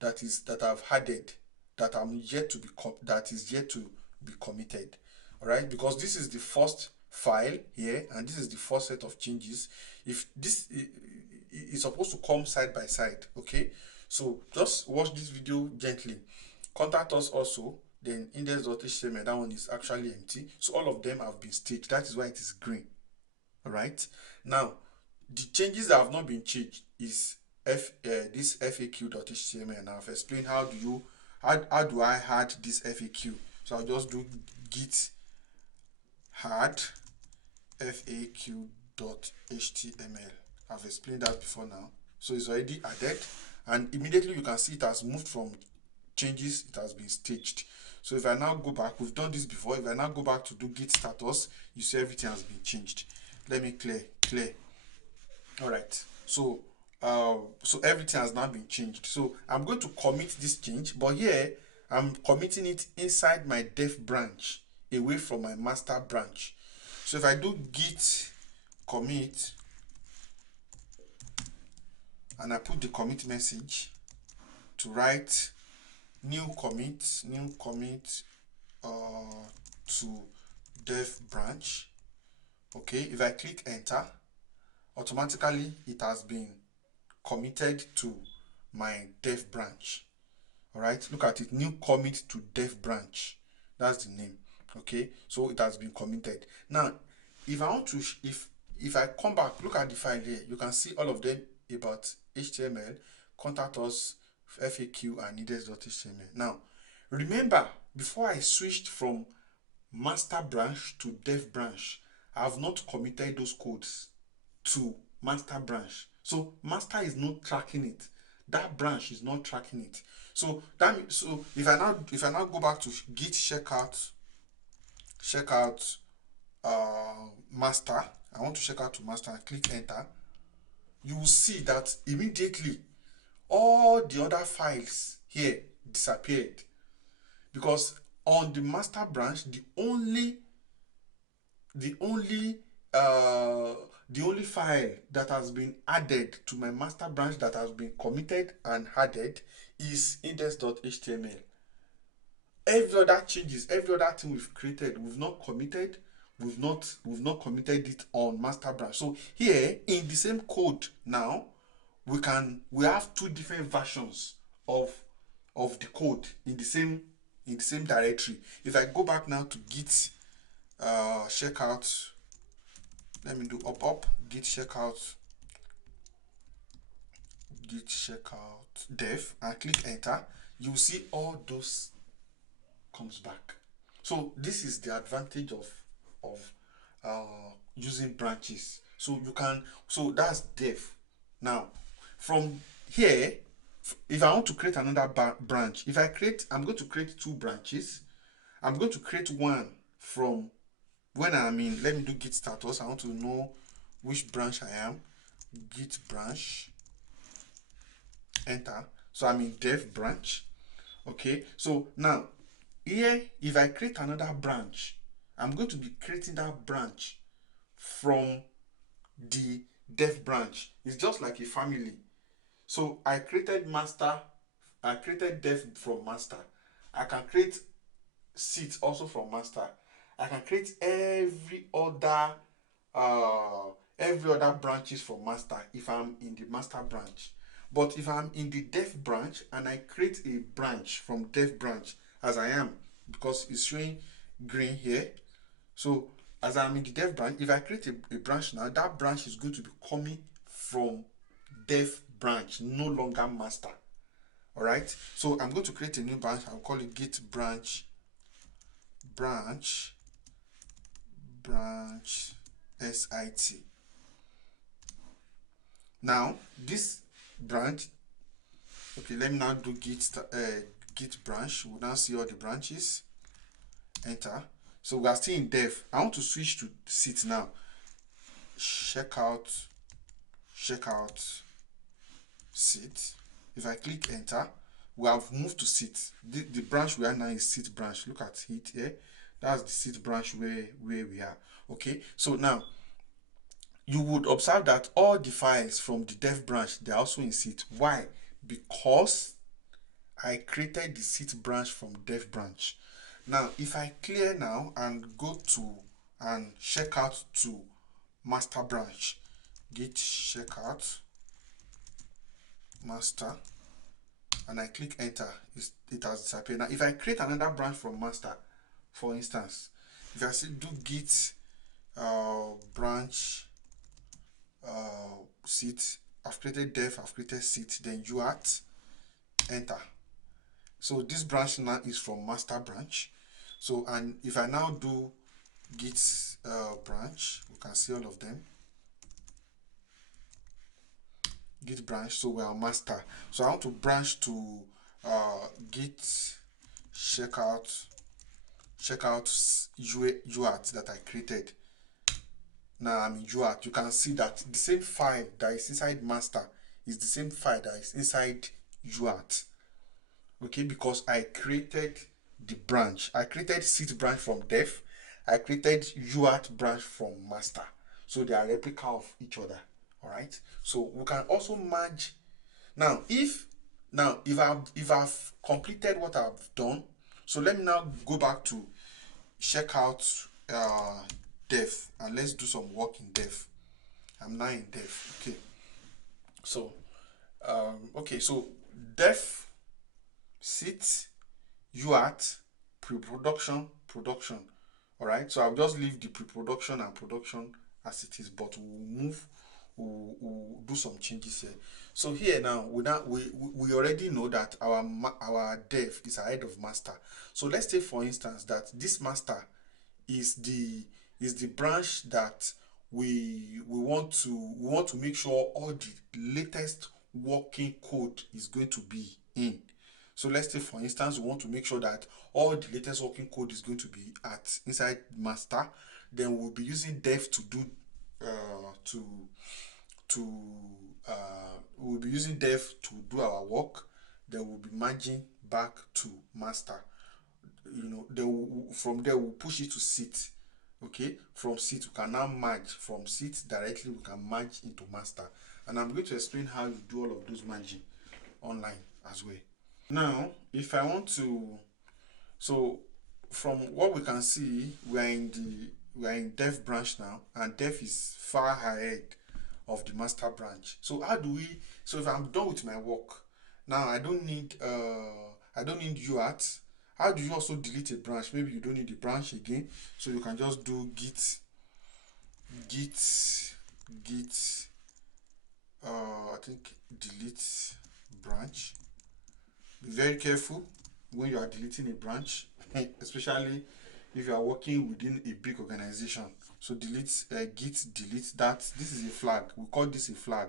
that I've added, that I'm yet to be that is yet to be committed. All right, because this is the first file here, and this is the first set of changes. If this is supposed to come side by side, okay. So just watch this video gently. Contact us also. Then index.html, that one is actually empty. So all of them have been staged. That is why it is green. All right. Now the changes that have not been changed is this faq.html, and I've explained how do I add this FAQ. So I'll just do git add faq.html. I've explained that before now. So it's already added, and immediately you can see it has moved from changes, it has been staged. So if I now go back, we've done this before. If I now go back to do git status, you see everything has been changed. Let me clear. All right. So so everything has now been changed. So I'm going to commit this change, but here I'm committing it inside my dev branch, away from my master branch. So if I do git commit and I put the commit message to write new commit to dev branch. Okay, if I click enter, automatically it has been committed to my dev branch. All right, look at it, new commit to dev branch, that's the name. Okay, so it has been committed. Now if I want to if I come back, look at the file here, you can see all of them about HTML, contact us, FAQ, and index.html. Now remember, before I switched from master branch to dev branch, I have not committed those codes to master branch. So master is not tracking it. That branch is not tracking it. So that means, so if I now go back to git checkout master, I want to check out to master and click enter, you will see that immediately all the other files here disappeared, because on the master branch the only the only file that has been added to my master branch that has been committed and added is index.html. Every other changes, every other thing we've created, we've not committed, we've not committed it on master branch. So here in the same code now, we have two different versions of the code in the same directory. If I go back now to git checkout, let me do up git checkout dev and click enter, you see all those comes back. So this is the advantage of using branches. So you can, so that's dev. Now from here, if I want to create another branch, I'm going to create two branches. I'm going to create one from when I'm in, let me do git status. I want to know which branch I am. Git branch, enter. So I'm in dev branch. Okay, so now here, if I create another branch, I'm going to be creating that branch from the dev branch. It's just like a family. So I created dev from master. I can create seat also from master. I can create every other branches from master if I'm in the master branch. But if I'm in the dev branch and I create a branch from dev branch, as I am, because it's showing green here. So as I'm in the dev branch, if I create a branch now, that branch is going to be coming from dev branch, no longer master. All right. So I'm going to create a new branch. I'll call it git branch sit. Now this branch, okay, let me now do git branch. We'll now see all the branches. Enter. So we are still in dev. I want to switch to sit now. Checkout sit. If I click enter, we have moved to sit. The branch we are now is sit branch. Look at it here. That's the sit branch where we are. Okay, so now you would observe that all the files from the dev branch, they're also in sit. Why? Because I created the sit branch from dev branch. Now if I clear now and go to and check out to master branch, git checkout master, and I click enter, it has disappeared. Now if I create another branch from master, for instance, if I say do git branch sit, I've created dev, I've created sit, then uart, enter. So this branch now is from master branch. So, and if I now do git branch, we can see all of them. Git branch, so we are master. So I want to branch to git checkout uart that I created. Now I'm in uart. You can see that the same file that is inside master is the same file that is inside uart. Okay, because I created the branch. I created sit branch from dev. I created uart branch from master. So they are replica of each other. All right. So we can also merge. Now, if I've completed what I've done, so let me now go back to check out dev and let's do some work in dev. I'm now in dev. Okay. So okay, so dev sit uart pre-production production. All right, so I'll just leave the pre-production and production as it is, but we'll do some changes here. So here now we already know that our dev is ahead of master. So let's take for instance that this master is the branch that we want to make sure all the latest working code is going to be in. So let's say for instance we want to make sure that all the latest working code is going to be inside master. Then we'll be using dev to do we'll be using dev to do our work. Then we'll be merging back to master. From there we'll push it to sit. Okay, from seat we can now merge from seat directly, we can merge into master, and I'm going to explain how you do all of those merging online as well. Now if I want to, so from what we can see, we are in dev branch now, and dev is far ahead of the master branch. So how do we, so if I'm done with my work now, I don't need UART. How do you also delete a branch? Maybe you don't need the branch again, so you can just do git git I think delete branch. Be very careful when you are deleting a branch, especially if you are working within a big organization. So delete, git delete that. This is a flag. We call this a flag.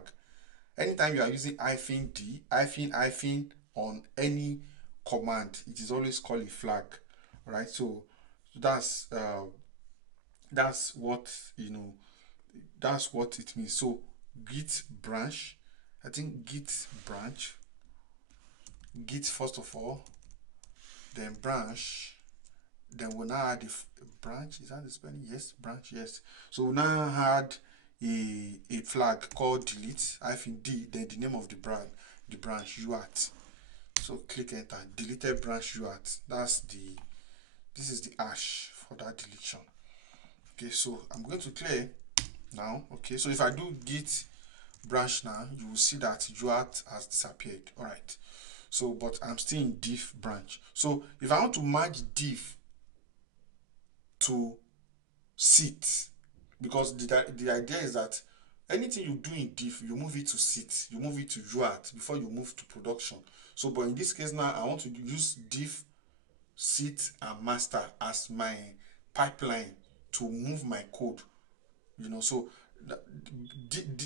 Anytime you are using hyphen d hyphen on any command, it is always called a flag. All right. So that's what, you know, that's what it means. So git branch, I think git branch, git first of all, then branch, then we'll now add a branch. Is that the spelling? Yes, branch, yes. So we now add a flag called delete hyphen d, then the name of the branch UART. So click enter, deleted branch UART. That's the, this is the hash for that deletion. Okay, so I'm going to clear now. Okay, so if I do git branch now, you will see that UART has disappeared. All right, so but I'm still in div branch. So if I want to merge div to seat, because the idea is that anything you do in div, you move it to seat, you move it to UART before you move to production. So but in this case now, I want to use div, seat and master as my pipeline to move my code, you know. So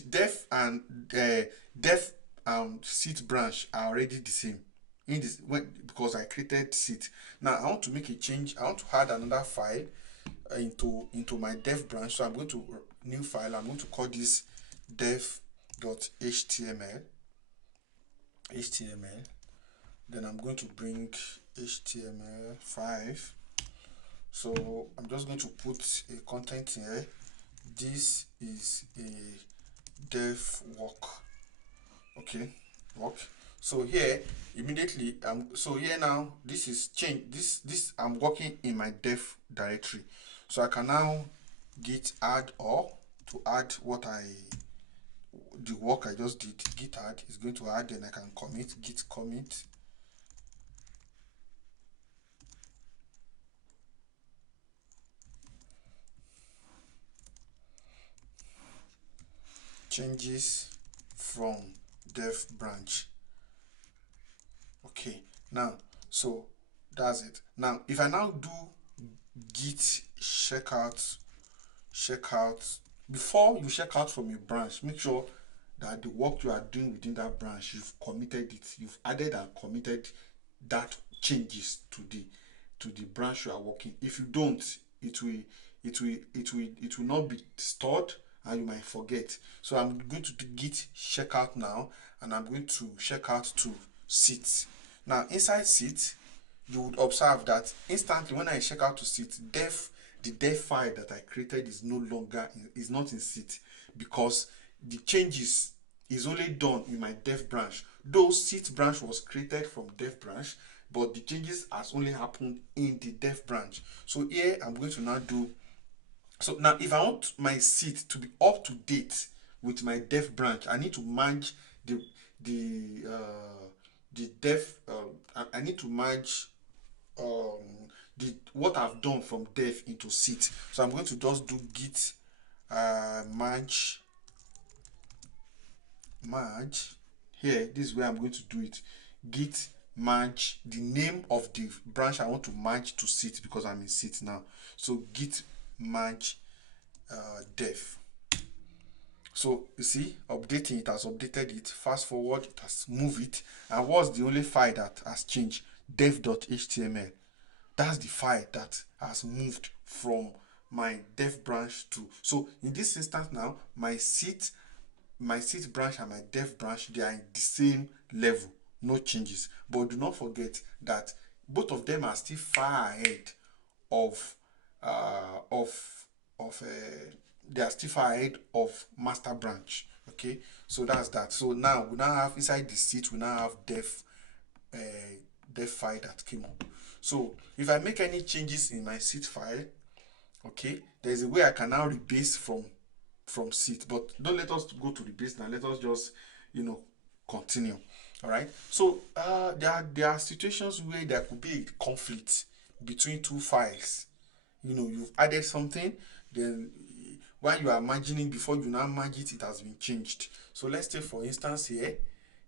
def and def and seat branch are already the same in this, when, because I created seat. Now I want to make a change. I want to add another file into my dev branch. So I'm going to new file. I'm going to call this dev.html. Then I'm going to bring html5. So I'm just going to put a content here. This is a dev work. Okay, work. So here immediately, so here now this is change, this I'm working in my dev directory. So I can now git add, or to add what the work I just did, git add is going to add, then I can commit, git commit. Changes from dev branch. Okay, now so that's it. Now if I now do git checkout, before you check out from a branch, make sure that the work you are doing within that branch, you've committed it, you've added and committed that changes to the branch you are working. If you don't, it will not be stored and you might forget. So I'm going to do git checkout now, and I'm going to check out to seat. Now inside seat, you would observe that instantly when I check out to seat, the dev file that I created is no longer is not in seat, because the changes is only done in my dev branch. Though seat branch was created from dev branch, but the changes has only happened in the dev branch. So here I'm going to now do, so now if I want my seat to be up to date with my dev branch, I need to merge the dev, I need to merge the what I've done from dev into seat. So I'm going to just do git merge here. This is where I'm going to do it. Git merge the name of the branch I want to merge to seat, because I'm in seat now. So git merge dev. So you see, updating, it has updated it. Fast forward, it has moved it. And what's the only file that has changed? Dev.html. That's the file that has moved from my dev branch to, so in this instance now, my seat branch and my dev branch, they are in the same level, no changes. But do not forget that both of them are still far ahead of they are still far ahead of master branch. Okay, so that's that. So now we now have inside the seat, we now have uh, dev file that came up. So if I make any changes in my seat file, okay, there's a way I can now rebase from seat, but don't let us go to rebase now. Let us just, continue. All right. So there are situations where there could be a conflict between two files. You've added something, then while you are merging, before you now merge it, it has been changed. So let's take for instance here,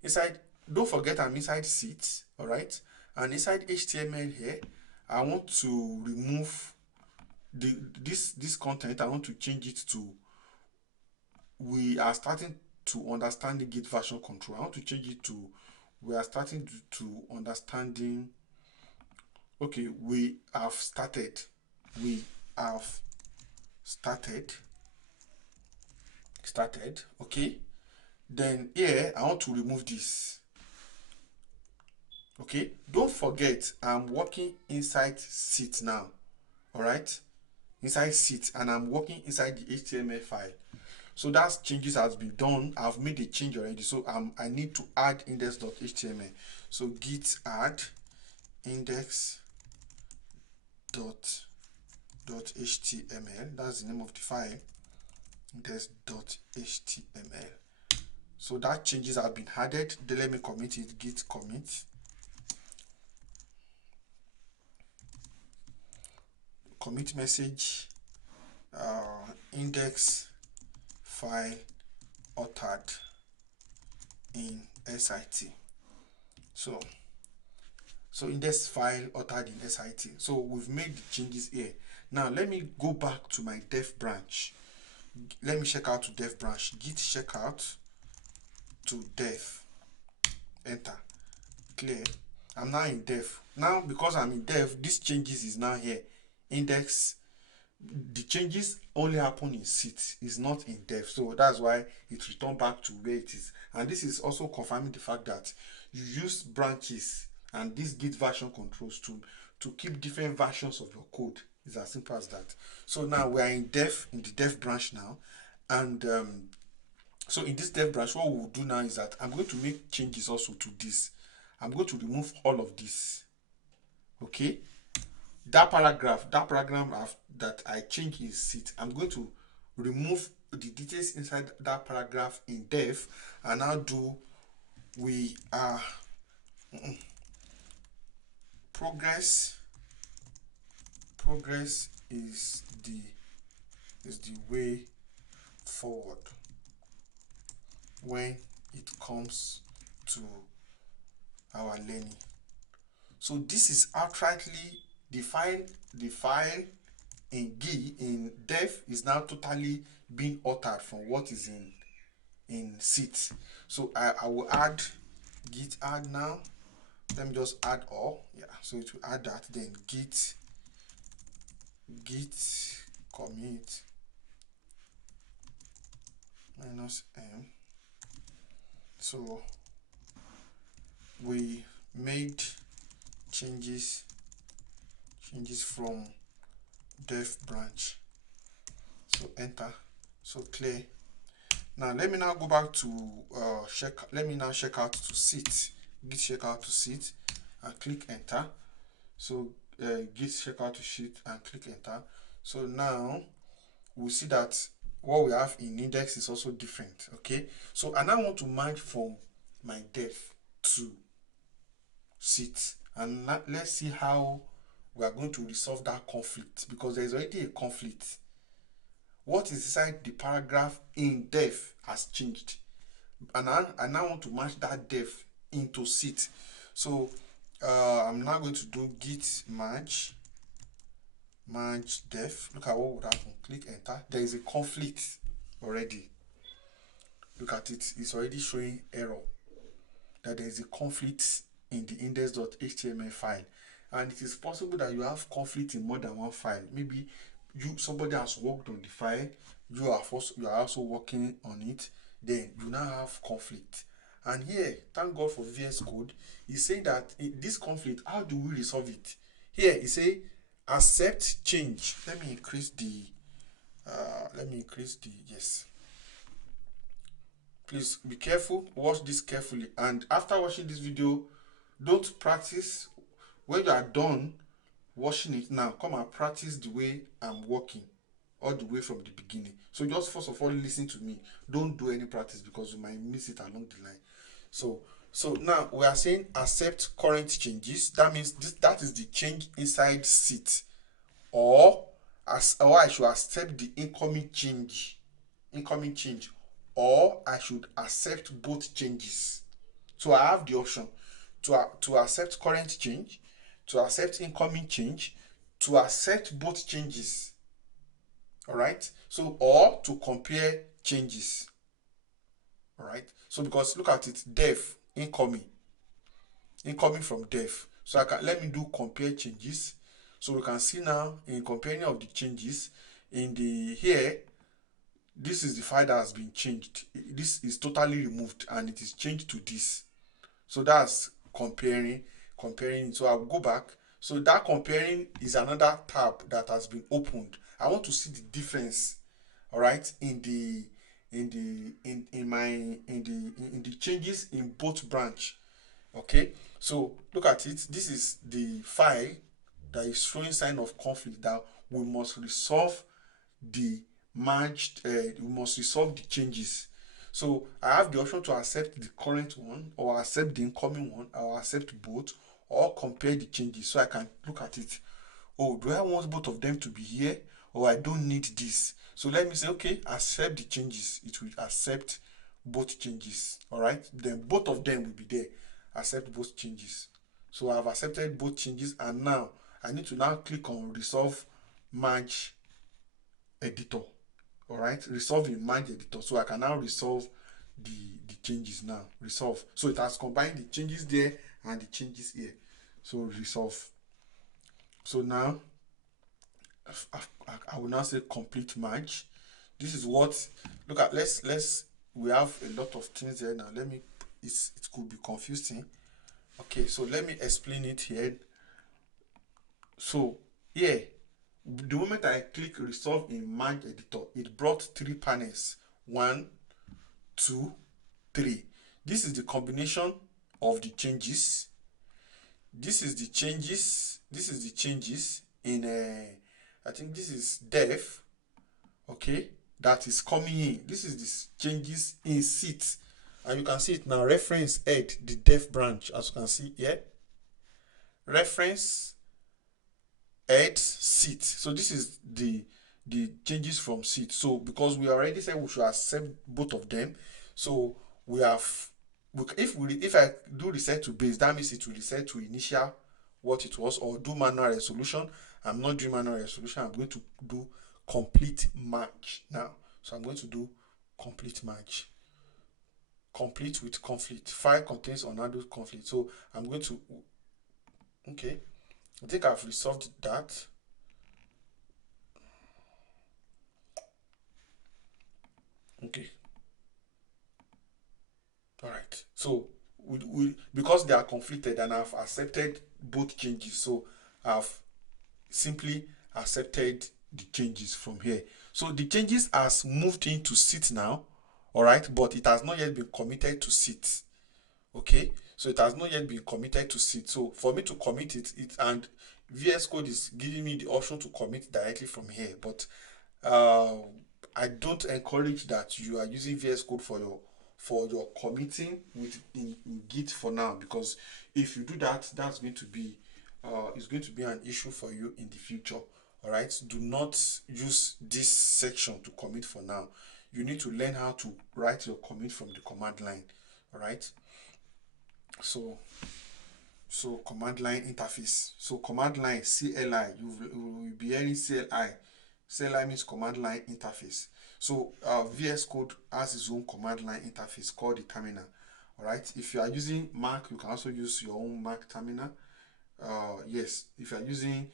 inside, don't forget I'm inside seat, all right, and inside HTML here, I want to remove this content. I want to change it to, we are starting to understand the Git version control. I want to change it to, we are starting to understanding. Okay, we have started okay, then here I want to remove this. Okay, don't forget I'm working inside seat now. All right, inside seat, and I'm working inside the HTML file. So that changes has been done. I've made a change already, so I need to add index.html. So git add index.html, that's the name of the file, index.html. So that changes have been added. Then let me commit it. Git commit. Commit message, index file altered in SIT. So index file altered in SIT. So we've made the changes here. Now let me go back to my dev branch. Let me check out to dev branch. Git checkout to dev. Enter. Clear. I'm now in dev. Now because I'm in dev, this changes is now here. Index. The changes only happen in seat, is not in dev. So that's why it returned back to where it is. And this is also confirming the fact that you use branches and these Git version controls to keep different versions of your code. It's as simple as that. So now we are in the dev branch now. And so in this dev branch, what we'll do now is that I'm going to make changes also to this. I'm going to remove all of this. Okay, that paragraph that I changed in seat, I'm going to remove the details inside that paragraph in dev, and now do we are progress is the way forward when it comes to our learning. So this is outrightly the file in dev is now totally being altered from what is in seat. So I will add git add now. Let me just add all. Yeah, so it will add that. Then git commit -m. So we made changes from dev branch. So enter. So clear. Now let me now go back to let me now check out to seat. Git check out to seat and click enter. So git check out to sheet and click enter. So now we'll see that what we have in index is also different. Okay, so I now want to merge from my dev to seat, and let's see how we are going to resolve that conflict, because there is already a conflict. What is inside the paragraph in dev has changed, and I now want to match that dev into seat. So I'm now going to do git merge dev. Look at what would happen. Click enter. There is a conflict already. Look at it. It's already showing error, that there is a conflict in the index.html file. And it is possible that you have conflict in more than one file. Maybe somebody has worked on the file, you are also working on it, then you now have conflict. And here, thank God for VS Code, he's saying that in this conflict, how do we resolve it? Here he say accept change. Let me increase the Let me increase the, yes. Please be careful, watch this carefully, and after watching this video, don't practice. When you are done watching it now, come and practice the way I'm working all the way from the beginning. So just first of all listen to me, don't do any practice because you might miss it along the line. So now we are saying accept current changes. That means that is the change inside seat, or I should accept the incoming change, or I should accept both changes. So I have the option to accept current change, to accept incoming change, to accept both changes. All right. So, or to compare changes. All right. So because look at it, def incoming from def. So let me do compare changes. So we can see now in comparing of the changes in the here, this is the file that has been changed. This is totally removed and it is changed to this. So that's comparing. So I'll go back. So that comparing is another tab that has been opened. I want to see the difference, all right, in the changes in both branch. Okay, so look at it. This is the file that is showing sign of conflict that we must resolve the we must resolve the changes. So I have the option to accept the current one, or accept the incoming one, or accept both, or compare the changes. So I can look at it. Oh, do I want both of them to be here, or I don't need this? So let me say, okay, accept the changes. It will accept both changes. All right, then both of them will be there. Accept both changes. So I've accepted both changes, and now I need to now click on resolve merge editor. All right, resolve in merge editor. So I can now resolve the changes now. Resolve. So it has combined the changes there and the changes here. So resolve. So now I will now say complete merge. This is what, look at, let's we have a lot of things there now. Let me, it could be confusing. Okay, so let me explain it here. So here, the moment I click resolve in merge editor, it brought 3 panels. 1, 2, 3. This is the combination of the changes. This is the changes. This is the changes in I think this is def. Okay, that is coming in. This is the changes in seat, and you can see it now. Reference head, the def branch, as you can see here. Reference head seat. So this is the changes from seat. So because we already said we should accept both of them, so we have, if I do reset to base, that means it will reset to initial what it was, or do manual resolution. I'm not doing manual resolution. I'm going to do complete merge now. So I'm going to do complete merge. Complete with conflict. File contains unhandled conflict. So I'm going to, okay, I think I've resolved that. Okay. All right. So we because they are conflicted and I've accepted both changes, so I've simply accepted the changes from here. So the changes has moved into sit now, all right, but it has not yet been committed to sit. Okay, so it has not yet been committed to sit. So for me to commit it, and VS Code is giving me the option to commit directly from here, but I don't encourage that you are using VS Code for your committing with in Git for now, because if you do that, that's going to be is going to be an issue for you in the future. All right, do not use this section to commit for now. You need to learn how to write your commit from the command line. All right, so command line interface. So command line CLI, you will be hearing CLI. CLI means command line interface. So VS Code has its own command line interface called the terminal. All right, if you are using Mac, you can also use your own Mac terminal. Yes, if you are using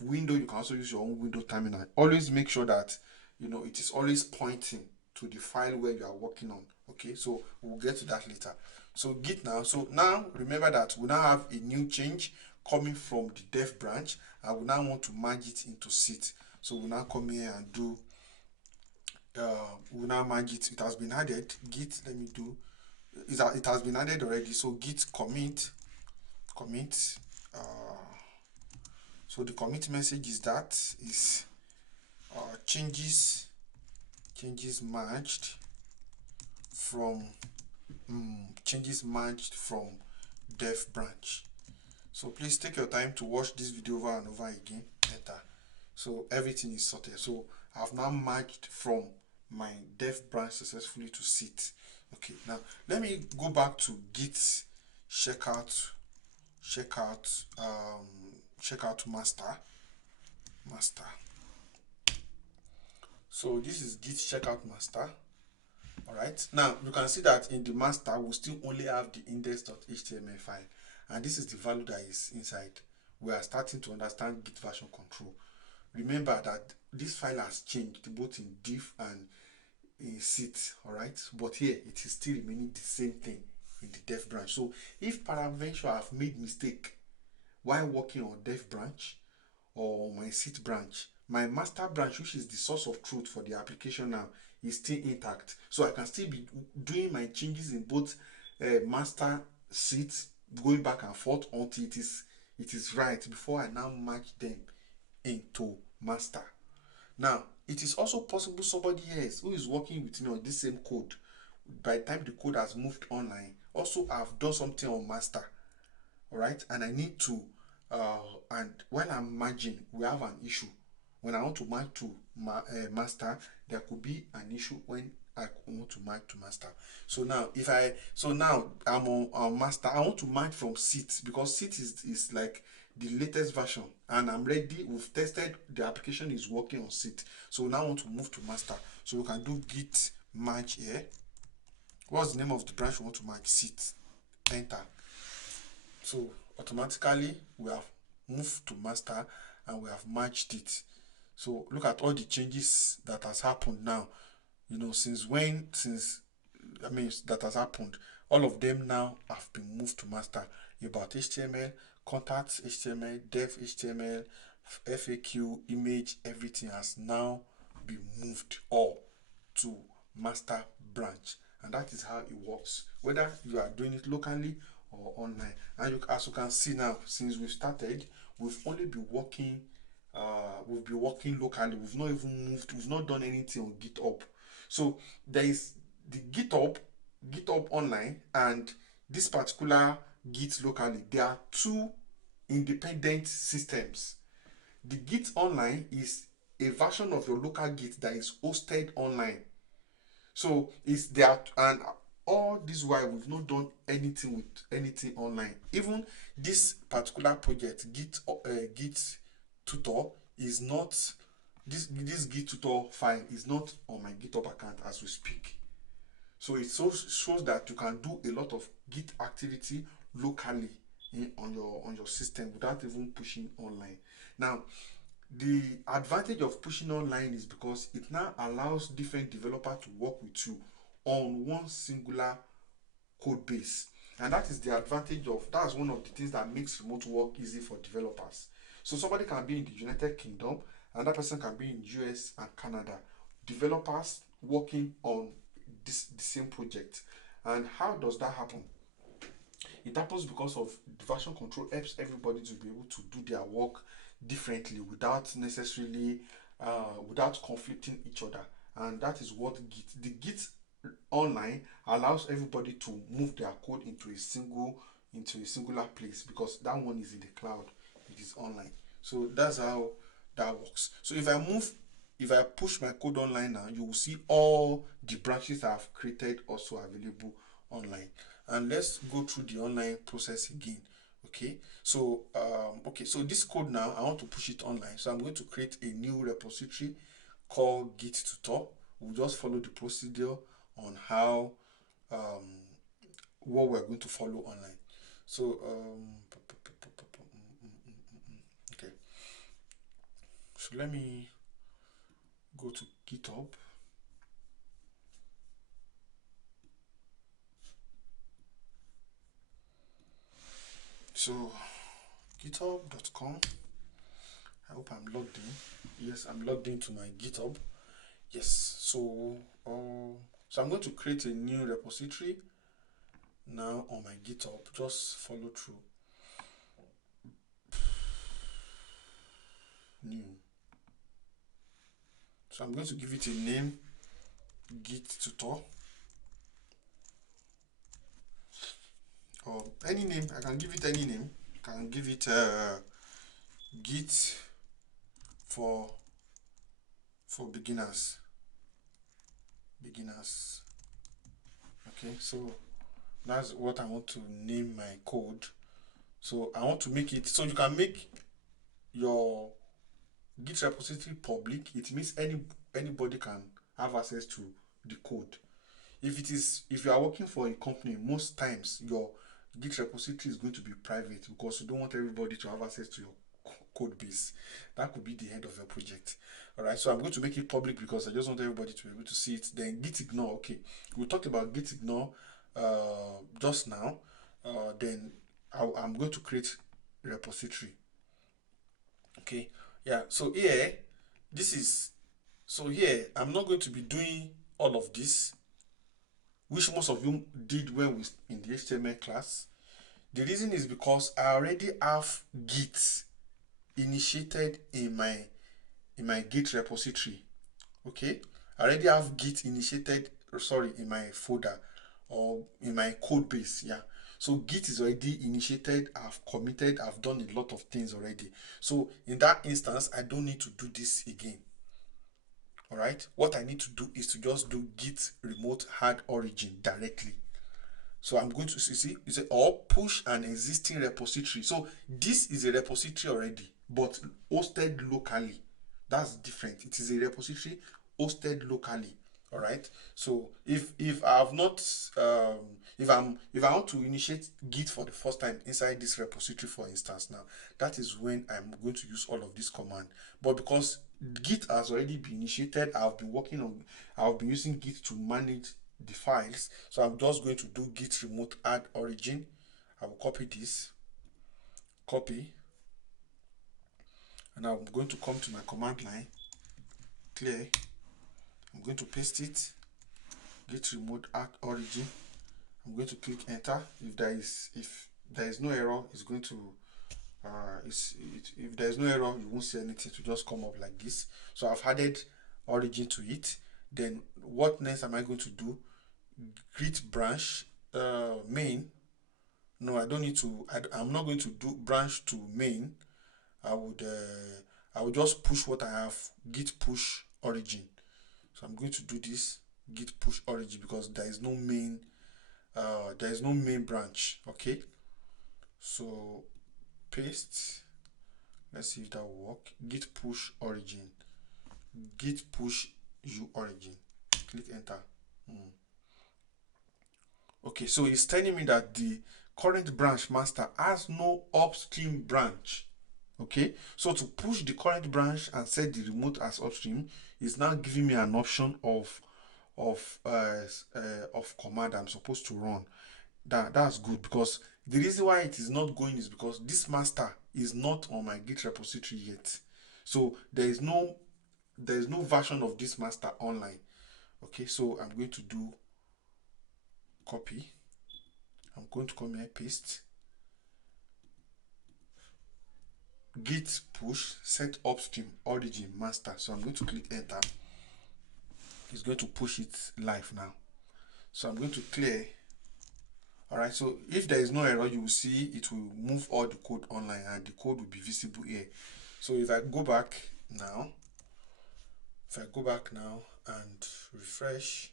Windows, you can also use your own Windows terminal. Always make sure that it is always pointing to the file where you are working on. Okay, so we'll get to that later. So Git now. So now remember that we now have a new change coming from the dev branch, and we now want to merge it into sit. So we'll now come here and do we'll now merge it. It has been added. Git, let me do it has been added already. So git commit. So the commit message is that is changes merged from dev branch. So please take your time to watch this video over and over again. Enter. So everything is sorted. So I've now merged from my dev branch successfully to sit. Okay, now let me go back to git checkout master. So this is git checkout master. All right, now you can see that in the master we still only have the index.html file, and this is the value that is inside. We are starting to understand Git version control. Remember that this file has changed both in div and in sit. All right, but here it is still remaining the same thing in the dev branch. So if peradventure I have made mistake while working on dev branch or my sit branch, my master branch, which is the source of truth for the application now, is still intact. So I can still be doing my changes in both master, sit, going back and forth until it is right before I now merge them into master. Now it is also possible somebody else who is working with me on this same code, by the time the code has moved online, also have done something on master. All right, and I need to and when I'm merging, we have an issue. When I want to merge to master, there could be an issue when I want to merge to master. So now I'm on master. I want to merge from sit, because sit is like the latest version, and I'm ready. We've tested the application is working on sit. So now I want to move to master. So we can do git merge here. What's the name of the branch we want to merge? Sit. Enter. So automatically we have moved to master and we have merged it. So look at all the changes that has happened now. You know, that has happened. All of them now have been moved to master. About HTML, contacts HTML, dev HTML, FAQ, image, everything has now been moved all to master branch. And that is how it works, whether you are doing it locally or online. And as you can see now, since we've started, we've only been working locally. We've not even moved, we've not done anything on GitHub. So there is the GitHub online and this particular Git locally. There are two independent systems. The Git online is a version of your local Git that is hosted online. So it's there, and all this while we've not done anything with anything online. Even this particular project, Git tutor, is not this Git tutor file is not on my GitHub account as we speak. So it shows that you can do a lot of Git activity locally on your system without even pushing online. Now, the advantage of pushing online is because it now allows different developers to work with you on one singular code base, and that's one of the things that makes remote work easy for developers. So somebody can be in the United Kingdom, another person can be in US and Canada, developers working on the same project. And how does that happen? It happens because of the version control helps everybody to be able to do their work differently without necessarily without conflicting each other. And that is what the Git online allows everybody to move their code into a singular place, because that one is in the cloud, it is online. So that's how that works. So if I push my code online now, you will see all the branches I've created also available online. And let's go through the online process again. Okay, so so this code now I want to push it online. So I'm going to create a new repository called Git tutor. We'll just follow the procedure on how what we're going to follow online. So okay, so let me go to GitHub. So github.com, I hope I'm logged in. Yes, I'm logged into my GitHub. Yes, so I'm going to create a new repository now on my GitHub. Just follow through. New. So I'm going to give it a name, Git tutor, or any name. I can give it any name. I can give it Git for beginners. Okay, so that's what I want to name my code. So I want to make it so you can make your Git repository public. It means anybody can have access to the code. If you are working for a company, most times your Git repository is going to be private because you don't want everybody to have access to your code base. That could be the end of your project. All right, so I'm going to make it public because I just want everybody to be able to see it. Then git ignore. Okay, we talked about git ignore just now. Then I'm going to create repository. Okay, yeah. So here, here I'm not going to be doing all of this, which most of you did when we in the HTML class. The reason is because I already have Git initiated in my Git repository. Okay, I already have Git initiated, in my folder or in my code base. Yeah, so Git is already initiated. I've committed. I've done a lot of things already. So in that instance, I don't need to do this again. All right, what I need to do is to just do Git remote hard origin directly. So I'm going to see you say or push an existing repository. So this is a repository already, but hosted locally. That's different. It is a repository hosted locally. All right. So if I have not if I want to initiate Git for the first time inside this repository, for instance, now that is when I'm going to use all of this command. But because Git has already been initiated, I've been using Git to manage the files. So I'm just going to do git remote add origin. I will copy this, and I'm going to come to my command line, clear. I'm going to paste it, git remote add origin. I'm going to click enter. If there is no error, it's going to if there is no error, you won't see anything to just come up like this. So I've added origin to it. Then what next am I going to do? Git branch main. No, I don't need to. I'm not going to do branch to main. I would just push what I have. Git push origin. So I'm going to do this git push origin because there is no main. There is no main branch. Okay. So paste. Let's see if that will work. Git push origin. Git push u origin. Click enter. Okay, so it's telling me that the current branch master has no upstream branch. Okay, so to push the current branch and set the remote as upstream is now giving me an option of command I'm supposed to run. That's good, because the reason why it is not going is because this master is not on my Git repository yet. So there is no version of this master online. Okay, so I'm going to do copy. I'm going to come here, paste. Git push set upstream origin master. So I'm going to click enter. It's going to push it live now. So I'm going to clear. All right, so if there is no error, you will see it will move all the code online and the code will be visible here. So if I go back now, and refresh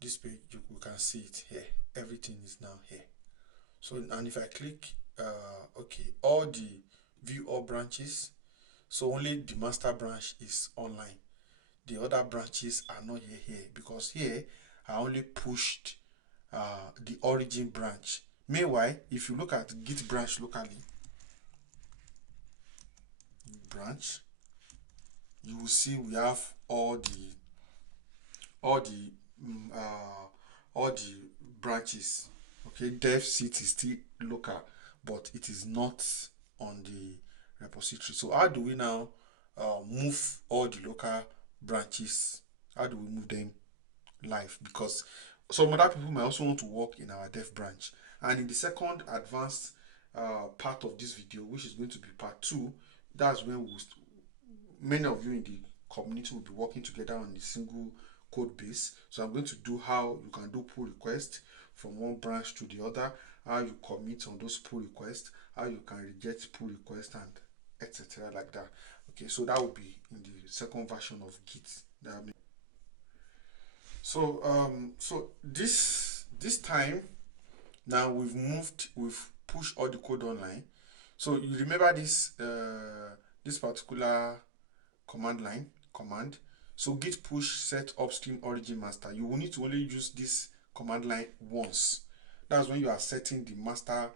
this page, you can see it here. Everything is now here. So, and if I click okay, all the view all branches, so only the master branch is online. The other branches are not here because here I only pushed the origin branch. Meanwhile, if you look at git branch locally, branch, you will see we have all the branches. Okay, dev seat is still local, but it is not on the repository. So how do we now move all the local branches? How do we move them live? Because some other people might also want to work in our dev branch. And in the second advanced part of this video, which is going to be part 2, that's when many of you in the community will be working together on a single code base. So I'm going to do how you can do pull requests from one branch to the other, how you commit on those pull requests, how you can reject pull requests, and etc. like that. Okay, so that will be in the second version of Git. So this time now we've pushed all the code online. So you remember this particular command. So git push set upstream origin master. You will need to only use this command line once. That's when you are setting the master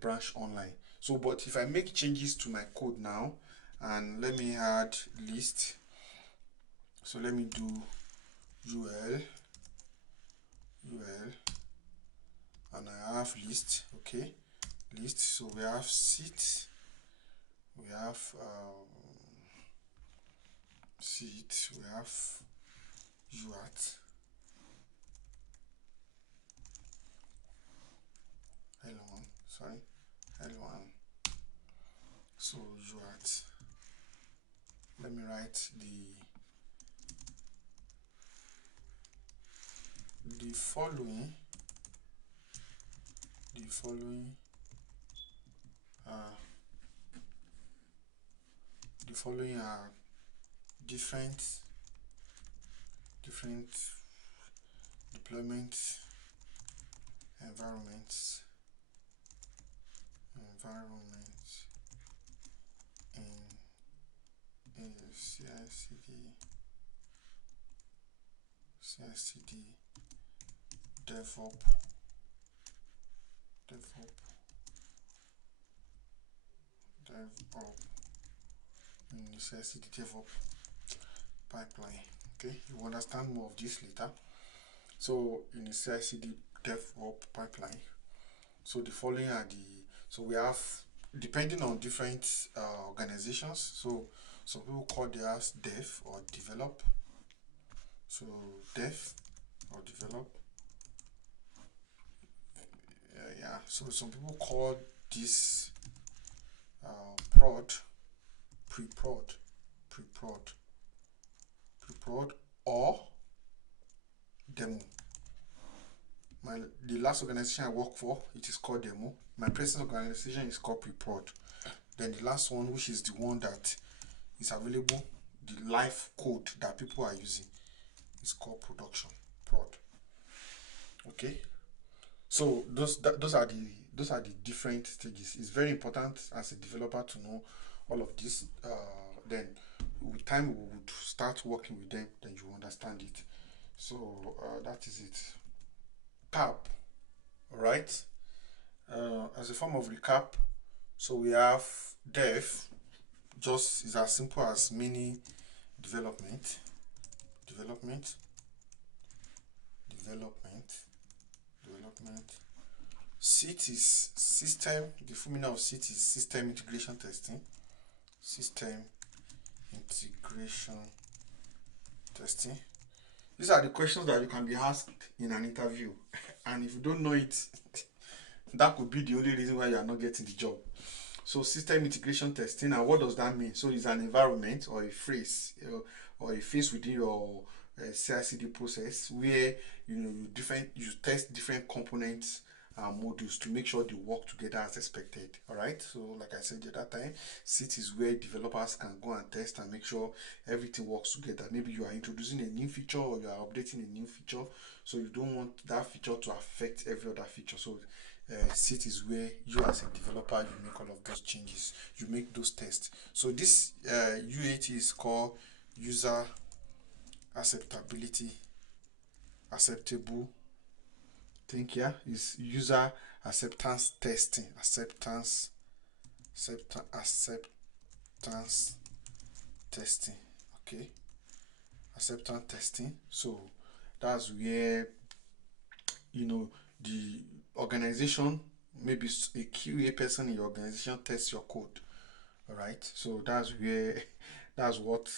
branch online. So but if I make changes to my code now, and let me add list. So let me do ul, and I have list. Okay, list. So we have seat, we have seat, we have uart, L1, sorry, L1. So uart. Let me write the following are different deployment environments in CI/CD DevOps in CI/CD DevOps pipeline. Okay, you will understand more of this later. So in the CI/CD DevOps pipeline, so the following are so we have, depending on different organizations, so some people call theirs dev or develop. So dev or develop, yeah. So some people call this pre-prod or demo. The last organization I work for, it is called demo. My present organization is called pre-prod. Then the last one, which is the one that is available, the live code that people are using, is called production prod. Okay, so those are the different stages. It's very important as a developer to know all of this. Then with time we would start working with them, then you understand it. So that is it. Cap, all right. As a form of recap, so we have dev, just is as simple as mini development. Sit is system. The full meaning of sit is system integration testing. These are the questions that you can be asked in an interview, and if you don't know it, that could be the only reason why you are not getting the job. So system integration testing, and what does that mean? So it's an environment or a phase within your CI/CD process where you test different components and modules to make sure they work together as expected. All right. So like I said the other time, SIT is where developers can go and test and make sure everything works together. Maybe you are introducing a new feature or you are updating a new feature, so you don't want that feature to affect every other feature. So SIT is where you as a developer, you make all of those changes, you make those tests. So this UAT is called user acceptable thing. Here is user acceptance testing. Acceptance testing. Okay, acceptance testing. So that's where the organization, maybe a QA person in your organization, tests your code All right, so that's where that's what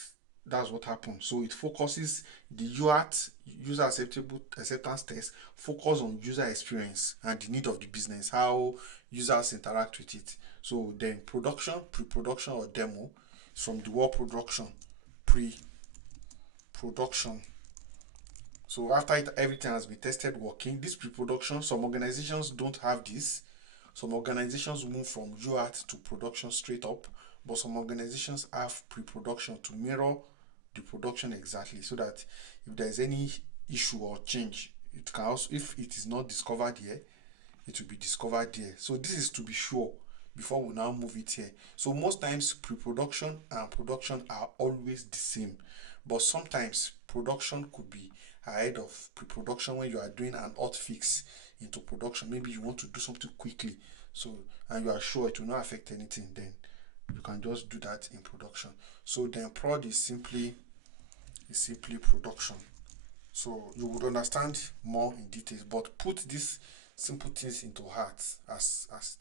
that's what happens. So it focuses the UAT, user acceptable acceptance test, focus on user experience and the need of the business, how users interact with it. So then production, pre-production or demo, from the word production, pre-production. So after everything has been tested working, this pre-production, some organizations don't have this. Some organizations move from UAT to production straight up, but some organizations have pre-production to mirror the production exactly, so that if there's any issue or change, it can also, if it is not discovered here, it will be discovered there. So this is to be sure before we now move it here. So most times pre-production and production are always the same, but sometimes production could be ahead of pre-production when you are doing an hot fix into production. Maybe you want to do something quickly, so and you are sure it will not affect anything, then you can just do that in production. So then prod is simply production. So you would understand more in details, but put these simple things into heart as at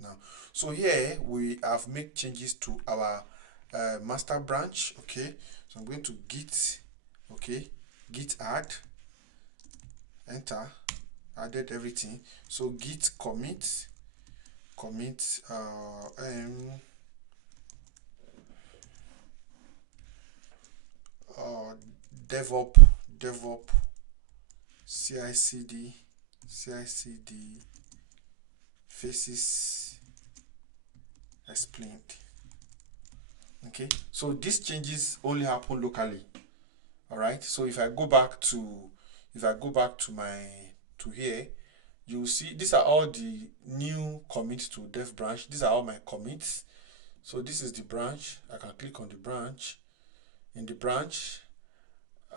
now. So here we have made changes to our master branch. Okay, so I'm going to git, okay, git add, enter, added everything. So git commit, commit uh devop, devop, CI/CD, CI/CD faces explained. Okay, so these changes only happen locally. All right, so if I go back to my to here, you will see these are all the new commits to dev branch. These are all my commits. So this is the branch. I can click on the branch. In the branch,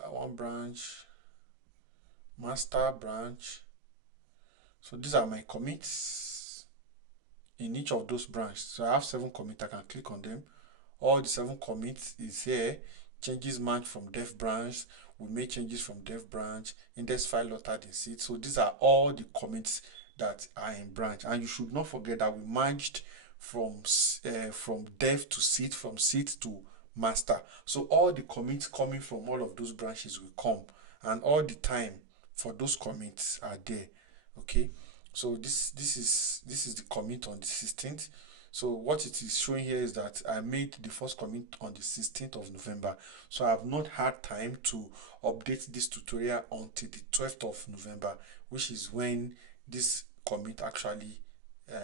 one branch, master branch. So these are my commits in each of those branches. So I have 7 commits. I can click on them. All the 7 commits is here. Changes match from dev branch. We made changes from dev branch. Index file altered in seed. So these are all the commits that are in branch. And you should not forget that we merged from dev to seed, from seed to master. So all the commits coming from all of those branches will come, and all the time for those commits are there. Okay, so this is the commit on the 16th. So what it is showing here is that I made the first commit on the 16th of November. So I have not had time to update this tutorial until the 12th of November, which is when this commit actually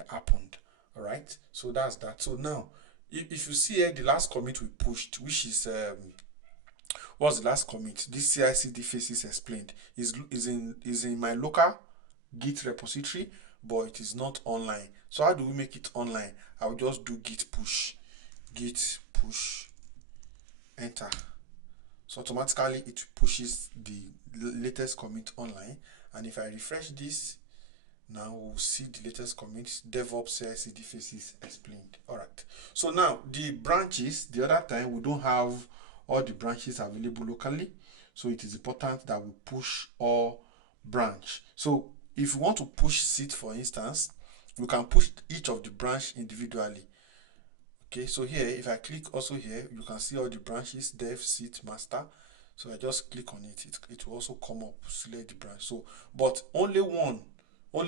happened. All right, so that's that. So now, if you see here, the last commit we pushed, which is what's the last commit? This CI/CD faces explained is in my local Git repository, but it is not online. So how do we make it online? I'll just do git push, enter. So automatically it pushes the latest commit online. And if I refresh this, now we'll see the latest commit, DevOps CI/CD faces explained. All right. So now the branches, the other time we don't have all the branches available locally. So it is important that we push all branch. So if you want to push seed, for instance, we can push each of the branch individually. Okay, so here, if I click also here, you can see all the branches, dev, seed, master. So I just click on it. It will also come up, select the branch. So, but only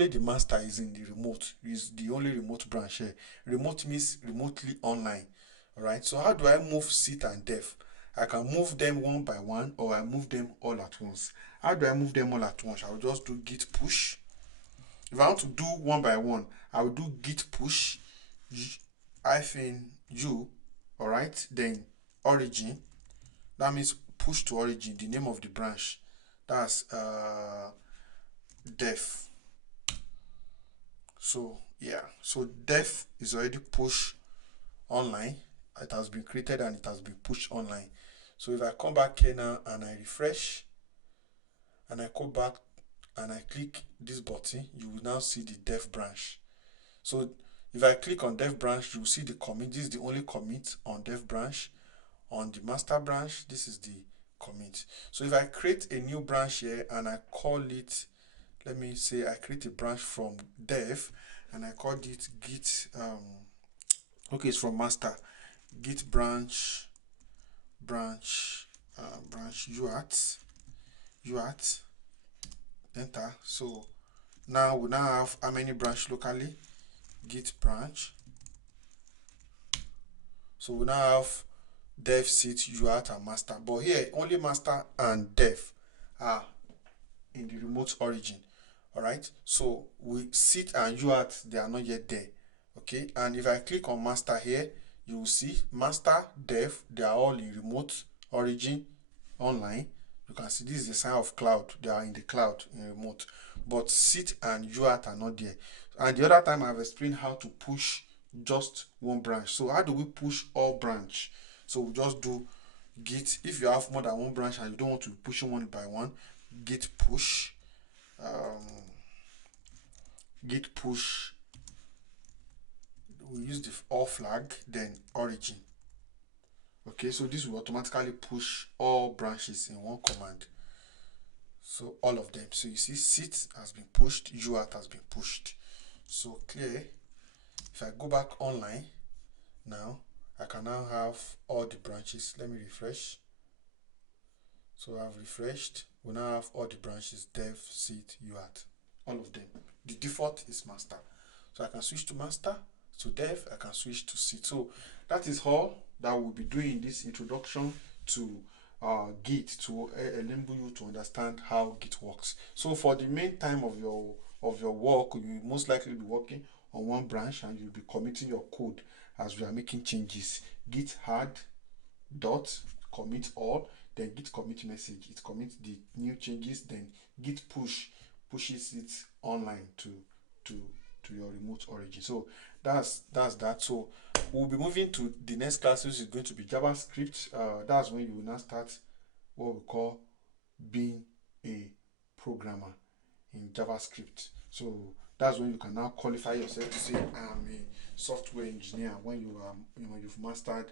the master is in the remote, is the only remote branch here. Remote means remotely online. All right, so how do I move seed and dev? I can move them one by one, or I move them all at once. How do I move them all at once? I'll just do git push. If I want to do one by one, I will do git push hyphen u, all right, then origin. That means push to origin, the name of the branch. That's dev. So yeah, so dev is already pushed online. It has been created and it has been pushed online. So if I come back here now and I refresh and I go back and I click this button, you will now see the dev branch. So if I click on dev branch, you will see the commit. This is the only commit on dev branch. On the master branch, this is the commit. So if I create a new branch here and I call it, let me say I create a branch from dev and I call it git, okay, it's from master. git branch uart, enter. So now we now have how many branch locally? Git branch. So we now have dev, seat, uart, and master. But here only master and dev are in the remote origin. Alright, so we seat and uart, they are not yet there. Okay, and if I click on master here, you will see master, dev, they are all in remote origin online. You can see this is the sign of cloud, they are in the cloud in remote, but seat and uart are not there. And the other time I've explained how to push just one branch. So how do we push all branch? So we just do git. If you have more than one branch and you don't want to push one by one, git push git push, we use the all flag, then origin. Okay, so this will automatically push all branches in one command. So all of them. So you see seat has been pushed, uart has been pushed. So clear. If I go back online now, I can now have all the branches. Let me refresh. So I've refreshed. We now have all the branches, dev, seat, uart, all of them. The default is master. So I can switch to master, to dev, I can switch to seat. So that is all that we'll be doing in this introduction to Git, to enable you to understand how Git works. So for the main time of your work, you will most likely be working on one branch and you'll be committing your code as we are making changes. Git add dot commit all, then git commit message, it commits the new changes, then git push pushes it online to your remote origin. So that's that. So we'll be moving to the next class, which is going to be JavaScript. That's when you will now start what we call being a programmer in JavaScript. So that's when you can now qualify yourself to say I'm a software engineer, when you've mastered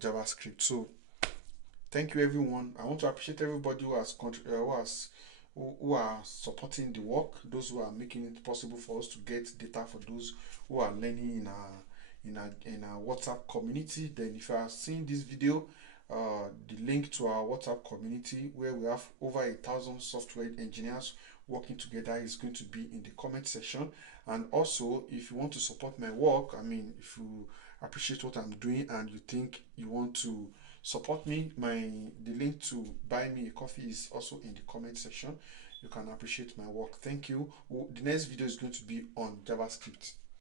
JavaScript. So thank you everyone. I want to appreciate everybody who are supporting the work, those who are making it possible for us to get data, for those who are learning in our WhatsApp community. Then if you are seeing this video, the link to our WhatsApp community where we have over 1,000 software engineers working together is going to be in the comment section. And also, if you want to support my work, I mean, if you appreciate what I'm doing and you think you want to support me, the link to buy me a coffee is also in the comment section. You can appreciate my work. Thank you. The next video is going to be on JavaScript.